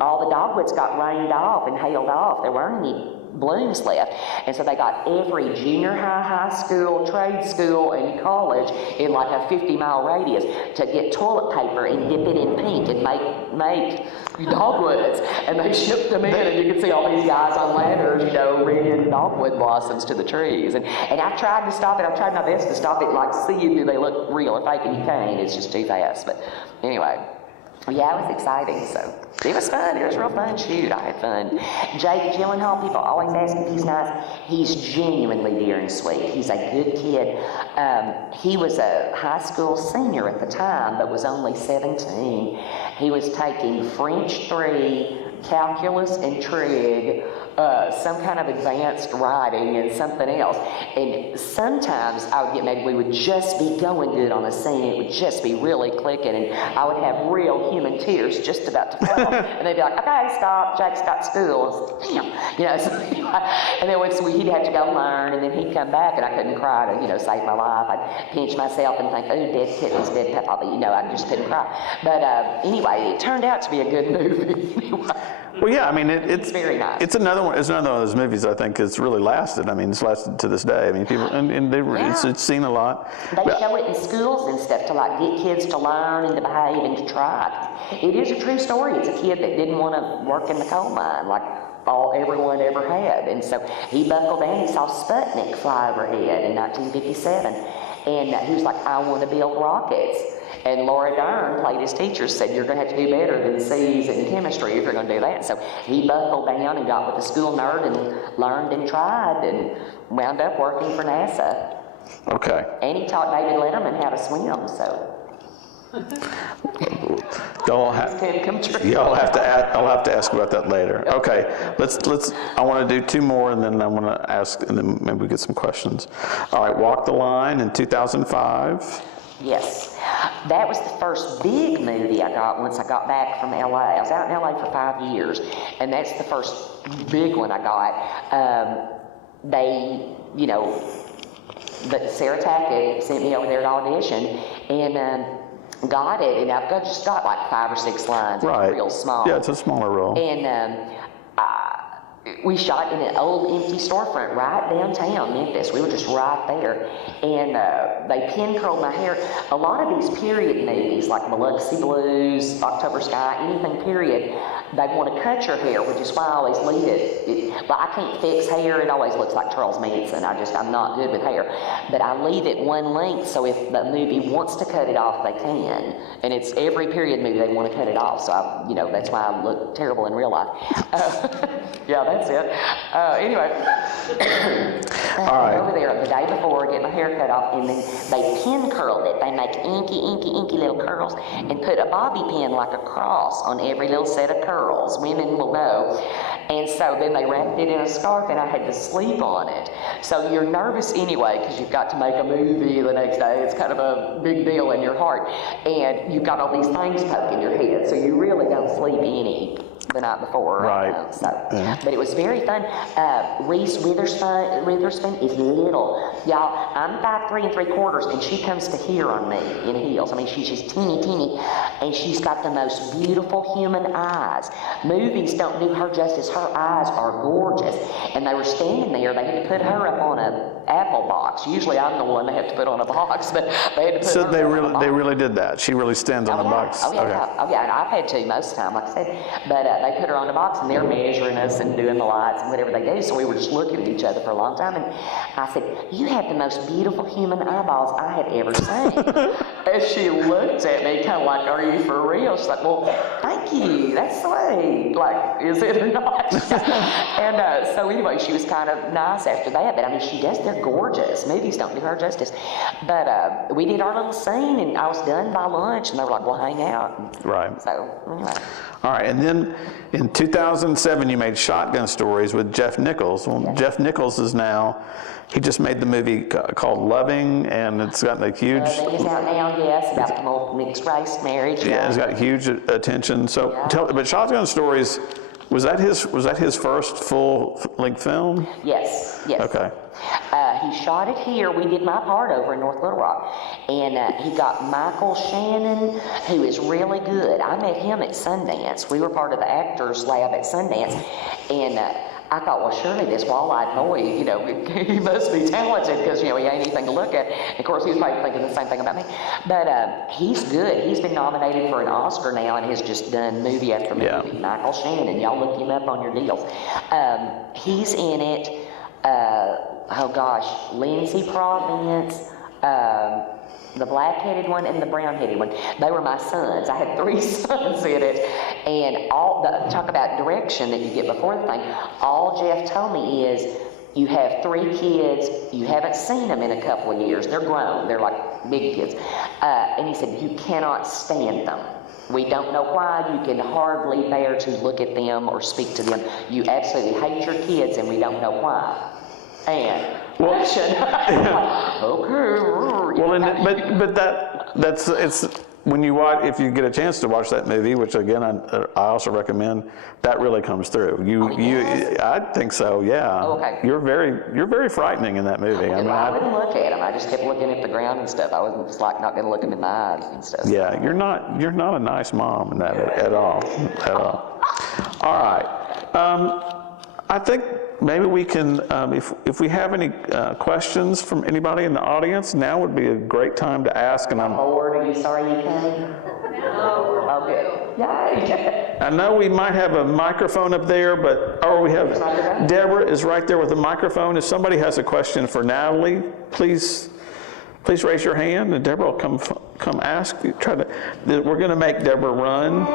all the dogwoods got rained off and hailed off. There weren't any blooms left. And so they got every junior high school, trade school, and college in like a 50-mile radius to get toilet paper and dip it in pink and make dogwoods. And they shipped them in, and you could see all these guys on ladders, bringing dogwood blossoms to the trees. And I've tried to stop it. I've tried my best to stop it, like see do they look real or fake, and you can't. It's just too fast. But anyway. Yeah, it was exciting, so it was fun. It was a real fun shoot. I had fun. Jake Gyllenhaal, people always ask if he's nice. He's genuinely dear and sweet. He's a good kid. He was a high school senior at the time, but was only 17. He was taking French 3, calculus and trig, some kind of advanced writing and something else. And sometimes I would get mad. We would just be going good on the scene. It would just be really clicking, and I would have real human tears just about to fall. And they'd be like, okay, stop, Jake's got school. Damn. And then he'd have to go learn, and then he'd come back, and I couldn't cry to, save my life. I'd pinch myself and think, oh, dead kittens, dead pet puppy. I just couldn't cry. But anyway, it turned out to be a good movie. Well, yeah, I mean, it's very nice. It's another another one of those movies I think it's really lasted. I mean, it's lasted to this day. I mean, people and it's seen a lot. They show it in schools and stuff to like get kids to learn and to behave and to try. It is a true story. It's a kid that didn't want to work in the coal mine like everyone ever had, and so he buckled down. He saw Sputnik fly overhead in 1957, and he was like, "I want to build rockets." And Laura Dern played his teacher, said, "You're going to have to do better than C's in chemistry if you're going to do that." So he buckled down and got with the school nerd and learned and tried and wound up working for NASA. Okay. And he taught David Letterman how to swim, so I'll have to ask about that later. Okay, let's. I want to do two more, and then I want to ask, and then maybe we get some questions. All right, Walk the Line in 2005. yes. That was the first big movie I got once I got back from LA. I was out in LA for 5 years, and that's the first big one I got. But Sarah Tackett sent me over there to audition, and got it, and I've just got like 5 or 6 lines. Right. It's real small. Yeah, it's a smaller role. And we shot in an old empty storefront right downtown Memphis. We were just right there. And they pin curled my hair. A lot of these period movies, like Biloxi Blues, October Sky, anything period, they want to cut your hair, which is why I always leave it. But I can't fix hair. It always looks like Charles Manson. I'm not good with hair. But I leave it one length, so if the movie wants to cut it off, they can. And it's every period movie they want to cut it off. So that's why I look terrible in real life. Yeah, that's it. Anyway, all right. Over there the day before, get my hair cut off, and then they pin curled it. They make inky little curls and put a bobby pin like a cross on every little set of curls. Women will know. And so then they wrapped it in a scarf, and I had to sleep on it. So you're nervous anyway because you've got to make a movie the next day. It's kind of a big deal in your heart, and you've got all these things poking your head, so you really don't sleep any the night before. Right. But it was very fun. Reese Witherspoon is little. Y'all, I'm 5'3 3/4", and she comes to here on me in heels. I mean, she's just teeny, and she's got the most beautiful human eyes. Movies don't do her justice. Her eyes are gorgeous. And they were standing there. They had to put her up on an apple box. Usually I'm the one they have to put on a box, but they had to put So her they on a box. really did that. She really stands on the box. Oh, yeah. Okay. Oh, yeah, and I've had to most of the time, like I said. But they put her on the box, and they're measuring us and doing the lights and whatever they do. So we were just looking at each other for a long time. And I said, "You have the most beautiful human eyeballs I have ever seen." And she looked at me kind of like, "Are you for real?" She's like, "Well, thank you. That's sweet. Like, is it or not?" And so anyway, she was kind of nice after that. But I mean, they're gorgeous. Movies don't do her justice. But we did our little scene, and I was done by lunch, and they were like, "We'll hang out." Right. So anyway. All right, and then in 2007, you made Shotgun Stories with Jeff Nichols. Well, Yes. Jeff Nichols is now, he just made the movie called Loving, and it's gotten a huge... It is out now, yes, about the mixed-race marriage. Yeah, it's got huge attention. So, Yeah. but Shotgun Stories, was that his first full-length film? Yes. Okay. He shot it here. We did my part over in North Little Rock. And he got Michael Shannon, who is really good. I met him at Sundance. We were part of the Actors Lab at Sundance. And I thought, well, surely this wall-eyed boy, he must be talented because, he ain't anything to look at. And of course, he was probably thinking the same thing about me. But he's good. He's been nominated for an Oscar now and has just done movie after movie. Yeah. Michael Shannon. Y'all look him up on your deals. He's in it. Lindsay Providence, the black-headed one and the brown-headed one. They were my sons. I had 3 sons in it. And talk about direction that you get before the thing. All Jeff told me is, you have 3 kids, you haven't seen them in a couple of years. They're grown. They're like big kids. And he said, you cannot stand them. We don't know why. You can hardly bear to look at them or speak to them. You absolutely hate your kids, and we don't know why. And okay. Well, that's when you watch, if you get a chance to watch that movie, which again I also recommend, that really comes through. I think so. Yeah. Oh, okay. You're very frightening in that movie. I wouldn't look at them. I just kept looking at the ground and stuff. I was like not going to look them in the eyes and stuff. Yeah, you're not a nice mom in that at all. All right. I think maybe we can, if we have any questions from anybody in the audience, now would be a great time to ask. And I'm Lord, are you sorry you came? No. Oh, good. Yay. I know we might have a microphone up there, but, or we have, Deborah is right there with the microphone. If somebody has a question for Natalie, please raise your hand, and Deborah will come ask. We're going to make Deborah run,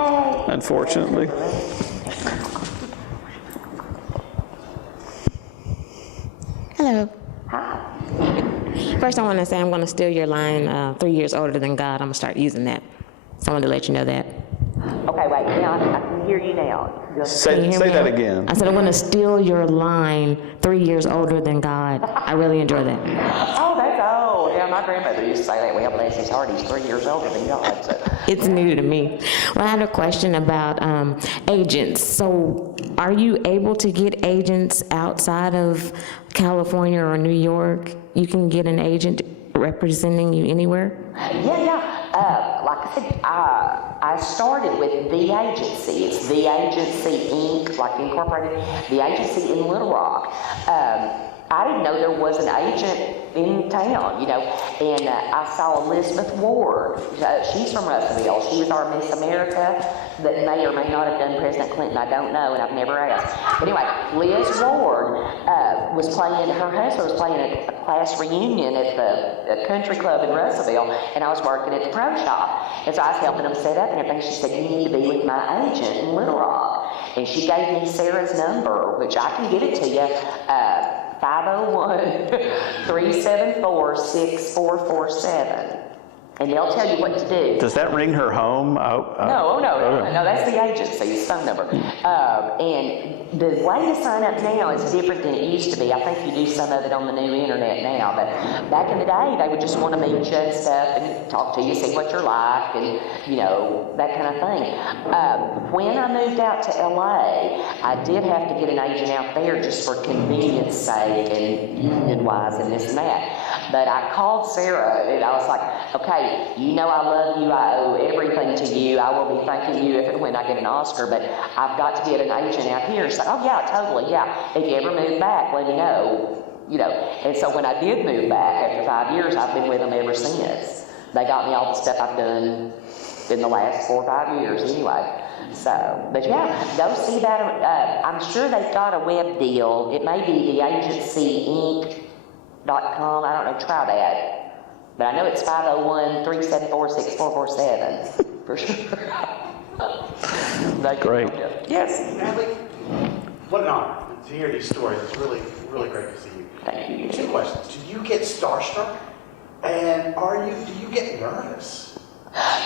unfortunately. Hello. First, I want to say I'm going to steal your line, 3 years older than God. I'm going to start using that. So I wanted to let you know that. Okay, wait, now I can hear you now. Say that again. I said I'm going to steal your line, 3 years older than God. I really enjoy that. Oh, that's old. Yeah, my grandmother used to say that. Well, bless his heart, he's 3 years older than God. So. It's new to me. Well, I had a question about agents. So are you able to get agents outside of California or New York? You can get an agent representing you anywhere? Yeah. Like I said, I started with the agency. It's the Agency Inc., like Incorporated, the agency in Little Rock. I didn't know there was an agent in town, and I saw Elizabeth Ward. She's from Russellville. She was our Miss America that may or may not have done President Clinton. I don't know, and I've never asked. But anyway, Liz Ward was playing, her husband was playing a class reunion at the country club in Russellville, and I was working at the pro shop. And so I was helping them set up and everything. She said, you need to be with my agent in Little Rock. And she gave me Sarah's number, which I can give it to you. 501-374-6447. And they'll tell you what to do. Does that ring her home? No, that's the agency's phone number. And the way to sign up now is different than it used to be. I think you do some of it on the new internet now, but back in the day, they would just want to meet you and stuff and talk to you, see what you're like, and, that kind of thing. When I moved out to LA, I did have to get an agent out there just for convenience sake and union-wise and this and that. But I called Sarah, and I was like, okay, I love you, I owe everything to you, I will be thanking you if and when I get an Oscar, but I've got to get an agent out here. She's like, oh yeah, totally, yeah. If you ever move back, let me know, And so when I did move back after 5 years, I've been with them ever since. They got me all the stuff I've done in the last 4 or 5 years anyway. So, but yeah, go see that. I'm sure they've got a web deal. It may be theagencyinc.com. I don't know, try that. But I know it's 501-374-6447 for sure. Great. Yes. Natalie, what an honor to hear these stories. It's really, really great to see you. Thank you. 2 questions. Do you get starstruck? And do you get nervous?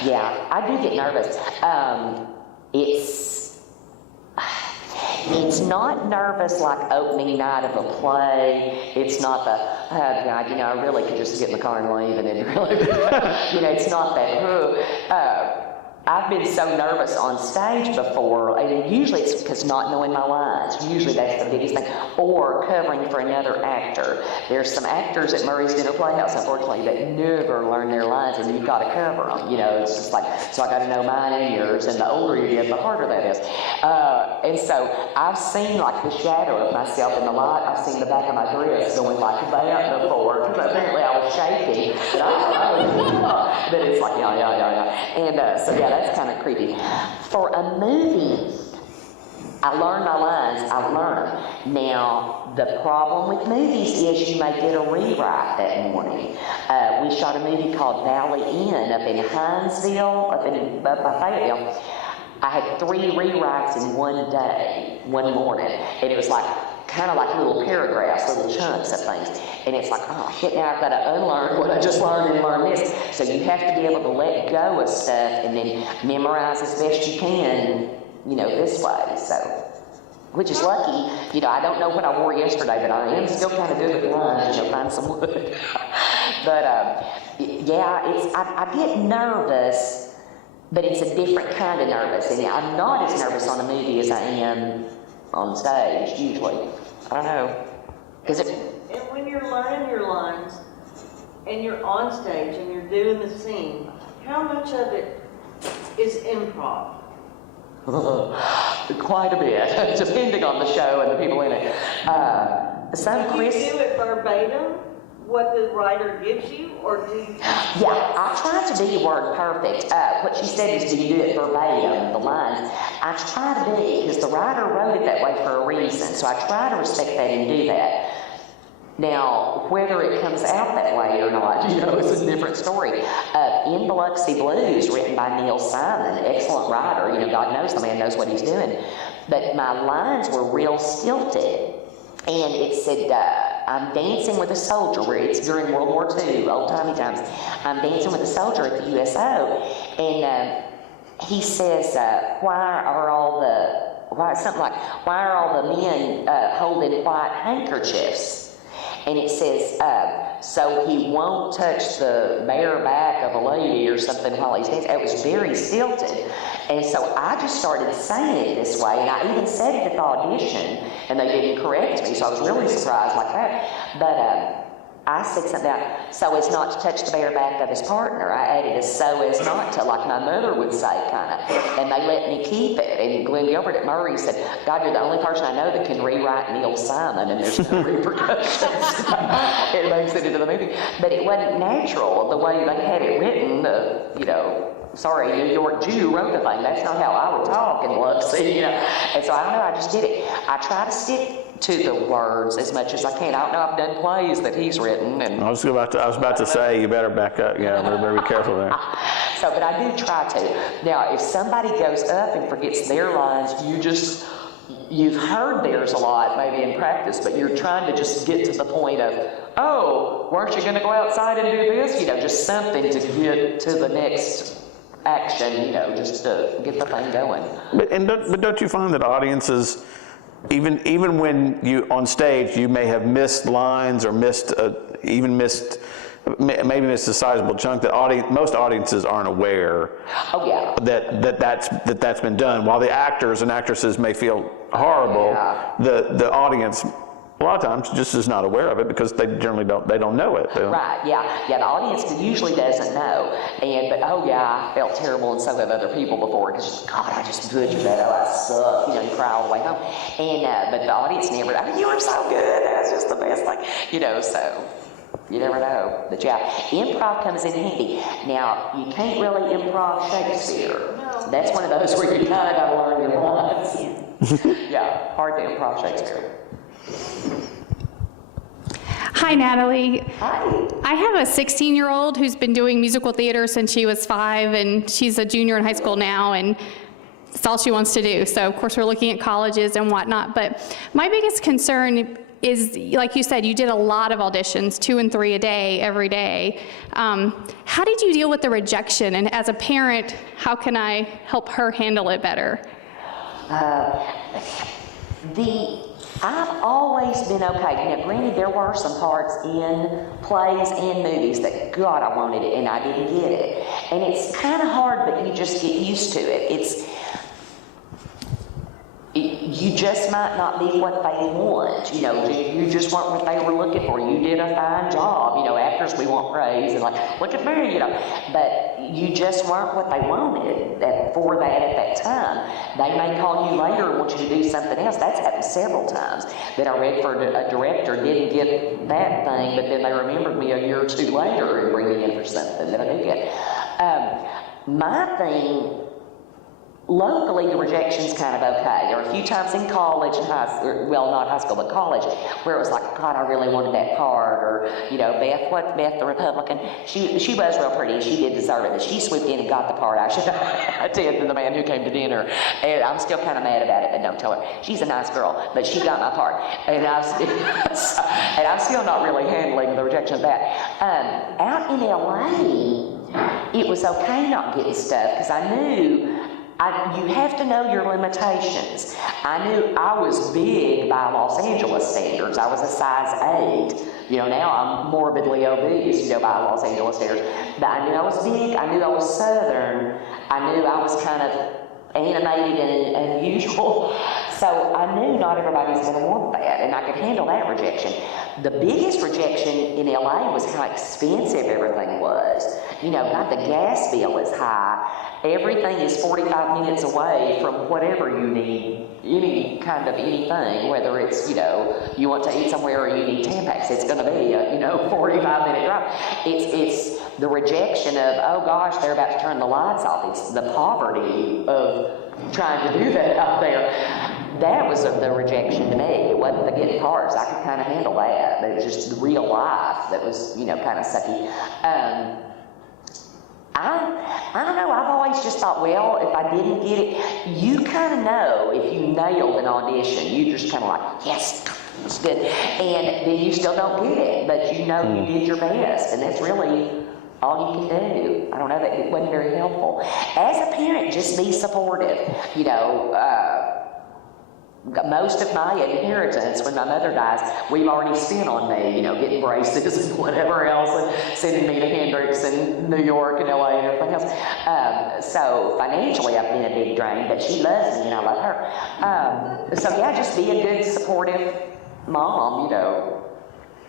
Yeah, I do get nervous. It's not nervous like opening night of a play. It's not the, oh God, I really could just get in the car and leave, and it really, it's not that. I've been so nervous on stage before, and usually it's because not knowing my lines. Usually that's the biggest thing. Or covering for another actor. There's some actors at Murray's Dinner Playhouse, unfortunately, that never learn their lines, and you've got to cover them. It's just like, so I got to know mine and yours, and the older you get, the harder that is. And so I've seen like the shadow of myself in the light. I've seen the back of my dress going like that before, because apparently I was shaking. But it's like, yeah. And so yeah, that's kind of creepy. For a movie, I learn my lines, I learn them. Now, the problem with movies is you may get a rewrite that morning. We shot a movie called Valley Inn up in Hinesville, up by Fayetteville. I had 3 rewrites in one day, one morning, and it was like, kind of like little paragraphs, little chunks of things. And it's like, oh shit, now I've got to unlearn what I just learned and learn this. So you have to be able to let go of stuff and then memorize as best you can, this way. So, which is lucky. I don't know what I wore yesterday, but I am still kind of good with lines, find some wood. But, yeah, I get nervous, but it's a different kind of nervous. And I'm not as nervous on a movie as I am on stage, usually. I don't know. And when you're learning your lines, and you're on stage, and you're doing the scene, how much of it is improv? quite a bit, depending on the show and the people in it. So Do you Chris, do it verbatim, what the writer gives you, or do you? yeah, I try to be word perfect. What she said is, do you do it verbatim, the lines? I try to be, because the writer wrote it that way for a reason, so I try to respect that and do that. Now, whether it comes out that way or not, it's a different story. In Biloxi Blues, written by Neil Simon, excellent writer, God knows the man knows what he's doing. But my lines were real stilted. And it said, I'm dancing with a soldier, where it's during World War II, old-timey times. I'm dancing with a soldier at the USO. And he says, why are all the men holding white handkerchiefs? And it says, so he won't touch the bare back of a lady or something while he's dancing. It was very stilted. And so I just started saying it this way, and I even said it at the audition, and they didn't correct me, so I was really surprised like that. But I said something about, so as not to touch the bare back of his partner. I added a so as not to, like my mother would say, kind of. And they let me keep it. And Glenn Gilbert at Murray said, God, you're the only person I know that can rewrite Neil Simon, and there's no repercussions. It makes it into the movie. But it wasn't natural, the way they had it written, sorry, New York Jew wrote the thing. That's not how I would talk in Biloxi, And so I don't know, I just did it. I try to stick to the words as much as I can. I don't know, I've done plays that he's written. And I was about to say, you better back up. Yeah, better be careful there. So, but I do try to. Now, if somebody goes up and forgets their lines, you've heard theirs a lot, maybe in practice, but you're trying to just get to the point of, oh, weren't you going to go outside and do this? Just something to get to the next action, just to get the thing going. But don't you find that audiences, even when you on stage, you may have missed lines or maybe missed a sizable chunk, that most audiences aren't aware that's been done. While the actors and actresses may feel horrible, the audience a lot of times just is not aware of it because they generally don't know it. Right, yeah, the audience usually doesn't know, but I felt terrible, and so have other people before, because God, I just butchered that, I suck, you cry all the way home, but the audience never, you were so good, that was just the best thing, so you never know. But improv comes in handy. Now, you can't really improv Shakespeare. That's one of those where you kind of got to learn your lines. Hard to improv Shakespeare. Hi, Natalie. Hi. I have a 16-year-old who's been doing musical theater since she was 5, and she's a junior in high school now, and it's all she wants to do. So, of course, we're looking at colleges and whatnot. But my biggest concern is, like you said, you did a lot of auditions, 2 and 3 a day, every day. How did you deal with the rejection? And as a parent, how can I help her handle it better? I've always been okay. Now, granted, there were some parts in plays and movies that, God, I wanted it, and I didn't get it. And it's kind of hard, but you just get used to it. You just might not be what they want. You just weren't what they were looking for. You did a fine job. Actors, we want praise, and look at me, But you just weren't what they wanted for that at that time. They may call you later and want you to do something else. That's happened several times. That I read for a director, didn't get that thing, but then they remembered me a year or 2 later and bring me in for something that I did get. My thing, locally, the rejection's kind of okay. There were a few times in college and not high school, but college, where it was like, God, I really wanted that part, or, Beth the Republican, she was real pretty, and she did deserve it, but she swooped in and got the part I did to the man who came to dinner, and I'm still kind of mad about it, but don't tell her. She's a nice girl, but she got my part, and I'm still not really handling the rejection of that. Out in LA, it was okay not getting stuff, because I knew you have to know your limitations. I knew I was big by Los Angeles standards. I was a size 8. Now I'm morbidly obese, by Los Angeles standards. But I knew I was big. I knew I was Southern. I knew I was kind of animated and unusual. So I knew not everybody's going to want that, and I could handle that rejection. The biggest rejection in LA was how expensive everything was. God, the gas bill is high. everything is 45 minutes away from whatever you need, any kind of anything, whether it's, you want to eat somewhere or you need Tampax, it's going to be a, 45-minute drive. It's the rejection of, oh gosh, they're about to turn the lights off. It's the poverty of trying to do that out there. That was the rejection to me. It wasn't the getting cars. I could kind of handle that. But it was just the real life that was, kind of sucky. I don't know. I've always just thought, well, if I didn't get it, you kind of know if you nailed an audition. You just kind of like, yes, it's good. And then you still don't get it, but you know you did your best. And that's really all you can do. I don't know, that it wasn't very helpful. As a parent, just be supportive. Most of my inheritance, when my mother dies, we've already spent on me, getting braces and whatever else, and sending me to Hendrix and New York and LA and everything else. So financially, I've been a big drain, but she loves me and I love her. So yeah, just be a good, supportive mom,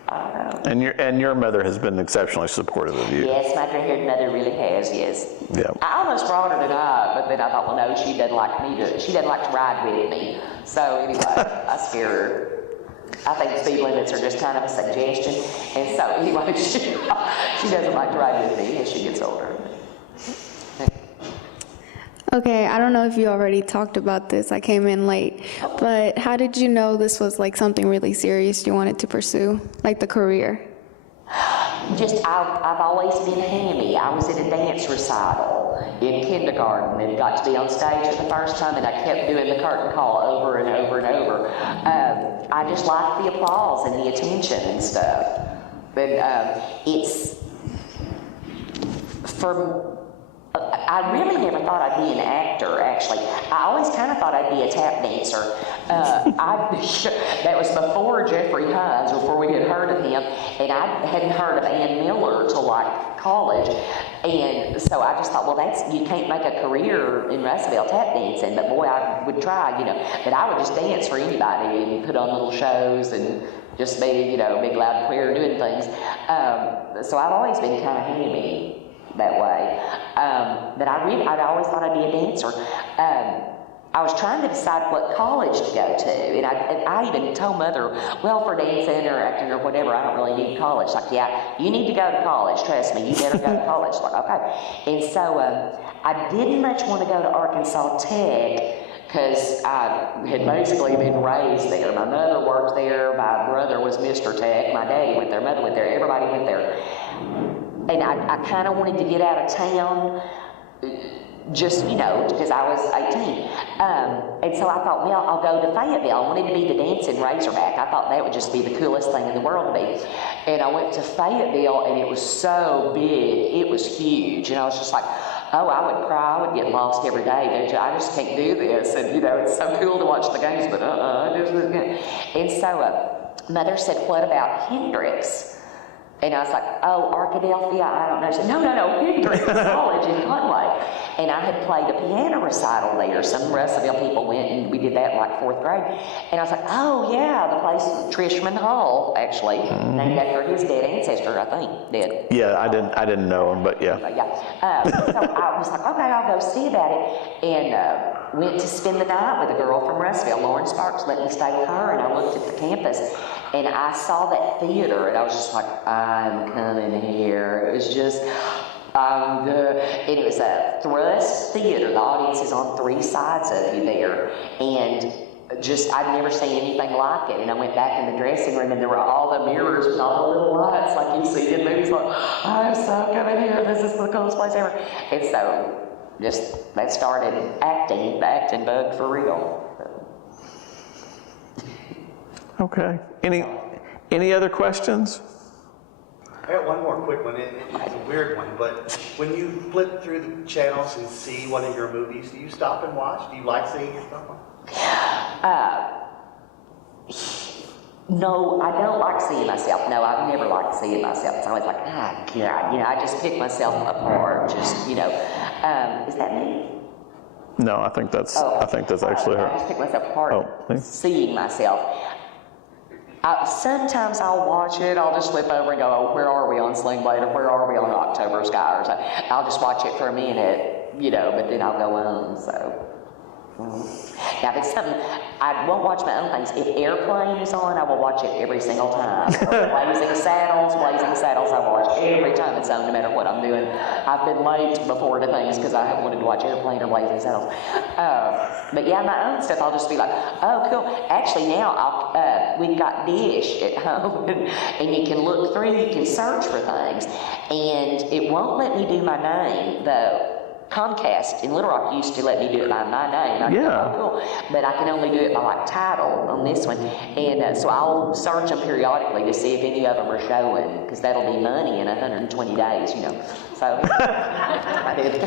I don't know. And your mother has been exceptionally supportive of you. Yes, my gray-haired mother really has, yes. Yeah. I almost brought her tonight, but then I thought, well, no, she doesn't like to ride with me. So anyway, I scare her. I think speed limits are just kind of a suggestion. And so anyway, she doesn't like to ride with me as she gets older. Okay, I don't know if you already talked about this. I came in late. But how did you know this was like something really serious you wanted to pursue, like the career? I've always been hammy. I was at a dance recital in kindergarten and got to be on stage for the first time, and I kept doing the curtain call over and over and over. I just liked the applause and the attention and stuff. But I really never thought I'd be an actor, actually. I always kind of thought I'd be a tap dancer. That was before Jeffrey Hines, before we had heard of him, and I hadn't heard of Ann Miller till like college. And so I just thought, well, you can't make a career in Russellville tap dancing, but boy, I would try, But I would just dance for anybody and put on little shows and just be, big, loud, and queer doing things. So I've always been kind of hammy that way. But I'd always thought I'd be a dancer. I was trying to decide what college to go to, and I even told Mother, well, for dancing or acting or whatever, I don't really need college. Like, yeah, you need to go to college, trust me, you better go to college. Like, okay. And so I didn't much want to go to Arkansas Tech, because I had basically been raised there. My mother worked there, my brother was Mr. Tech, my daddy went there, mother went there, everybody went there. And I kind of wanted to get out of town, just, because I was 18. And so I thought, well, I'll go to Fayetteville. I wanted to be the dancing Razorback. I thought that would just be the coolest thing in the world to be. And I went to Fayetteville, and it was so big. It was huge. And I was just like, oh, I would cry. I would get lost every day. I just can't do this. And, it's so cool to watch the games, but And so Mother said, what about Hendrix? And I was like, oh, Arkadelphia, I don't know. She said, no, Hendrix College in Conway. And I had played a piano recital there. Some Russellville people went, and we did that in like 4th grade. And I was like, oh, yeah, the place, Trishman Hall, actually, named after his dead ancestor, I think, did. Yeah, I didn't know him, but yeah. So I was like, okay, I'll go see about it. And went to spend the night with a girl from Russellville, Lauren Sparks, let me stay with her, and I looked at the campus. And I saw that theater, and I was just like, I'm coming here. It was just, and it was a thrust theater. The audience is on 3 sides of you there. And just, I'd never seen anything like it. And I went back in the dressing room, and there were all the mirrors with all the little lights like you see in movies. Like, I'm so coming here. This is the coolest place ever. And so, just, that started the acting bug for real. Okay. Any other questions? I got one more quick one. It's a weird one, but when you flip through the channels and see one of your movies, do you stop and watch? Do you like seeing your stuff on? No, I don't like seeing myself. No, I've never liked seeing myself. It's always like, God, I just pick myself apart. Just, is that me? No, I think that's actually her. I just pick myself apart. Please. Seeing myself. Sometimes I'll watch it. I'll just flip over and go, oh, where are we on Sling Blade, or where are we on October Skies? I'll just watch it for a minute. but then I'll go on, so. Now, if it's something, I won't watch my own things. If Airplane is on, I will watch it every single time. Blazing Saddles, I watch every time it's on, no matter what I'm doing. I've been late before to things because I wanted to watch Airplane or Blazing Saddles. But yeah, my own stuff, I'll just be like, oh, cool. Actually, now we've got Dish at home, and you can look through, you can search for things, and it won't let me do my name, though. Comcast in Little Rock used to let me do it by my name. I Yeah. Cool. But I can only do it by like title on this one. And so I'll search them periodically to see if any of them are showing, because that'll be money in 120 days, So I did.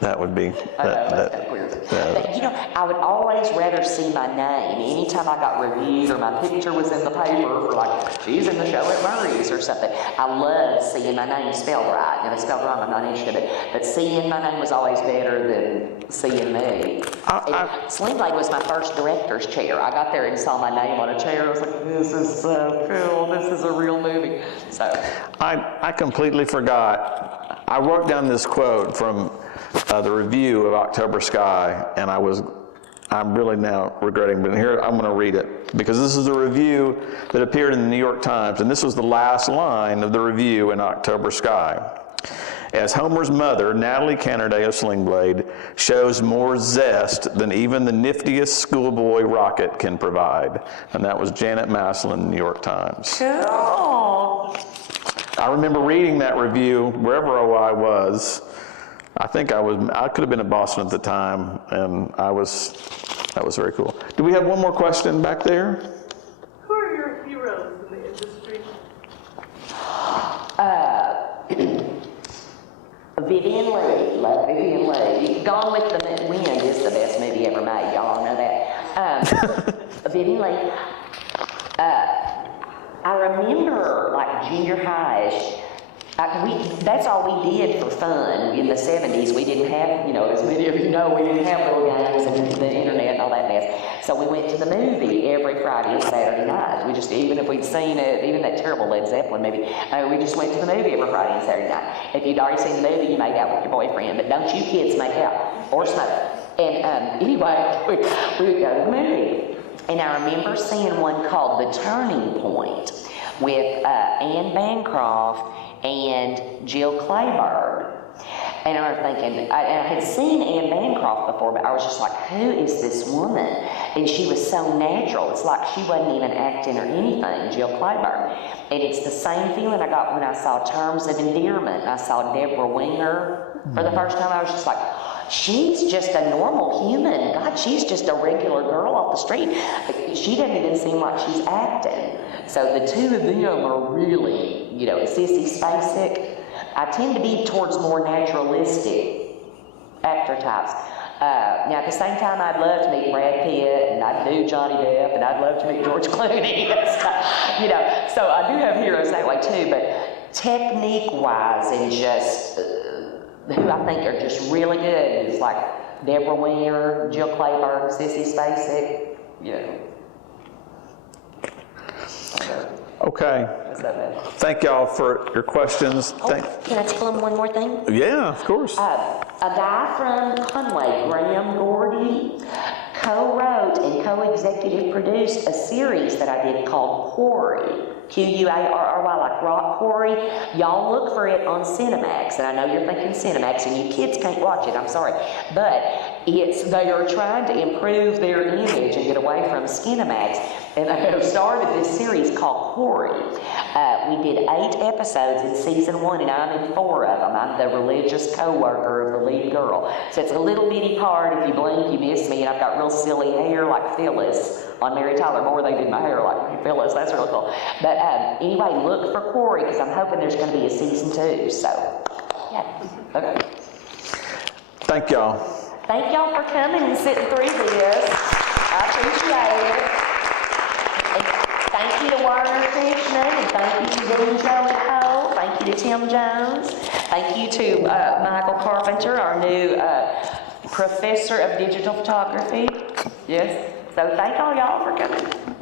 That would be, I know, that's kind of weird. But, I would always rather see my name. Anytime I got reviewed or my picture was in the paper for like, she's in the show at Murray's or something, I loved seeing my name spelled right. And if it's spelled wrong, I'm not interested in it. But seeing my name was always better than seeing me. Sling Blade was my first director's chair. I got there and saw my name on a chair. I was like, this is so cool. This is a real movie. So I completely forgot. I wrote down this quote from the review of October Sky, and I'm really now regretting, but here I'm going to read it, because this is a review that appeared in the New York Times, and this was the last line of the review in October Sky. As Homer's mother, Natalie Canerday of Sling Blade, shows more zest than even the niftiest schoolboy rocket can provide. And that was Janet Maslin, New York Times. cool. I remember reading that review wherever I was. I think I could have been in Boston at the time, and that was very cool. Do we have one more question back there? Who are your heroes in the industry? Vivian Lee, love Vivian Lee. Gone with the Wind is the best movie ever made, y'all know that. Vivian Lee. I remember, like, junior high-ish, that's all we did for fun in the 70s. We didn't have, as many of you know, we didn't have little games and the internet and all that mess. So we went to the movie every Friday and Saturday night. We just, even if we'd seen it, even that terrible Led Zeppelin movie, we just went to the movie every Friday and Saturday night. If you'd already seen the movie, you made out with your boyfriend, but don't you kids make out or smoke. And anyway, we would go to the movie. And I remember seeing one called The Turning Point with Anne Bancroft and Jill Clayburgh. And I remember thinking, I had seen Anne Bancroft before, but I was just like, who is this woman? And she was so natural. It's like she wasn't even acting or anything, Jill Clayburgh. And it's the same feeling I got when I saw Terms of Endearment. I saw Deborah Winger for the first time. I was just like, she's just a normal human. God, she's just a regular girl off the street. She doesn't even seem like she's acting. So the two of them are really, Sissy Spacek. I tend to be towards more naturalistic actor types. Now, at the same time, I'd love to meet Brad Pitt, and I'd do Johnny Depp, and I'd love to meet George Clooney and stuff, So I do have heroes that way too, but technique-wise and just who I think are just really good is like Deborah Winger, Jill Clayburgh, Sissy Spacek, Okay. Thank y'all for your questions. Can I tell them one more thing? Yeah, of course. A guy from Conway, Graham Gordy, co-wrote and co-executive produced a series that I did called Quarry. Q-U-A-R-R-Y, like rock quarry. Y'all look for it on Cinemax, and I know you're thinking Cinemax, and you kids can't watch it, I'm sorry. But they are trying to improve their image and get away from Skinemax, and they have started this series called Quarry. We did 8 episodes in season 1, and I'm in 4 of them. I'm the religious co-worker of the lead girl. So it's a little bitty part. If you blink, you miss me, and I've got real silly hair like Phyllis on Mary Tyler Moore. They did my hair like Phyllis. That's really cool. But anyway, look for Quarry, because I'm hoping there's going to be a season 2. So, yeah. Okay. Thank y'all. Thank y'all for coming and sitting through this. I appreciate it. And thank you to Warner Krishnan, and thank you to Dean Joey Cole. Thank you to Tim Jones. Thank you to Michael Carpenter, our new professor of digital photography. Yes. So thank all y'all for coming.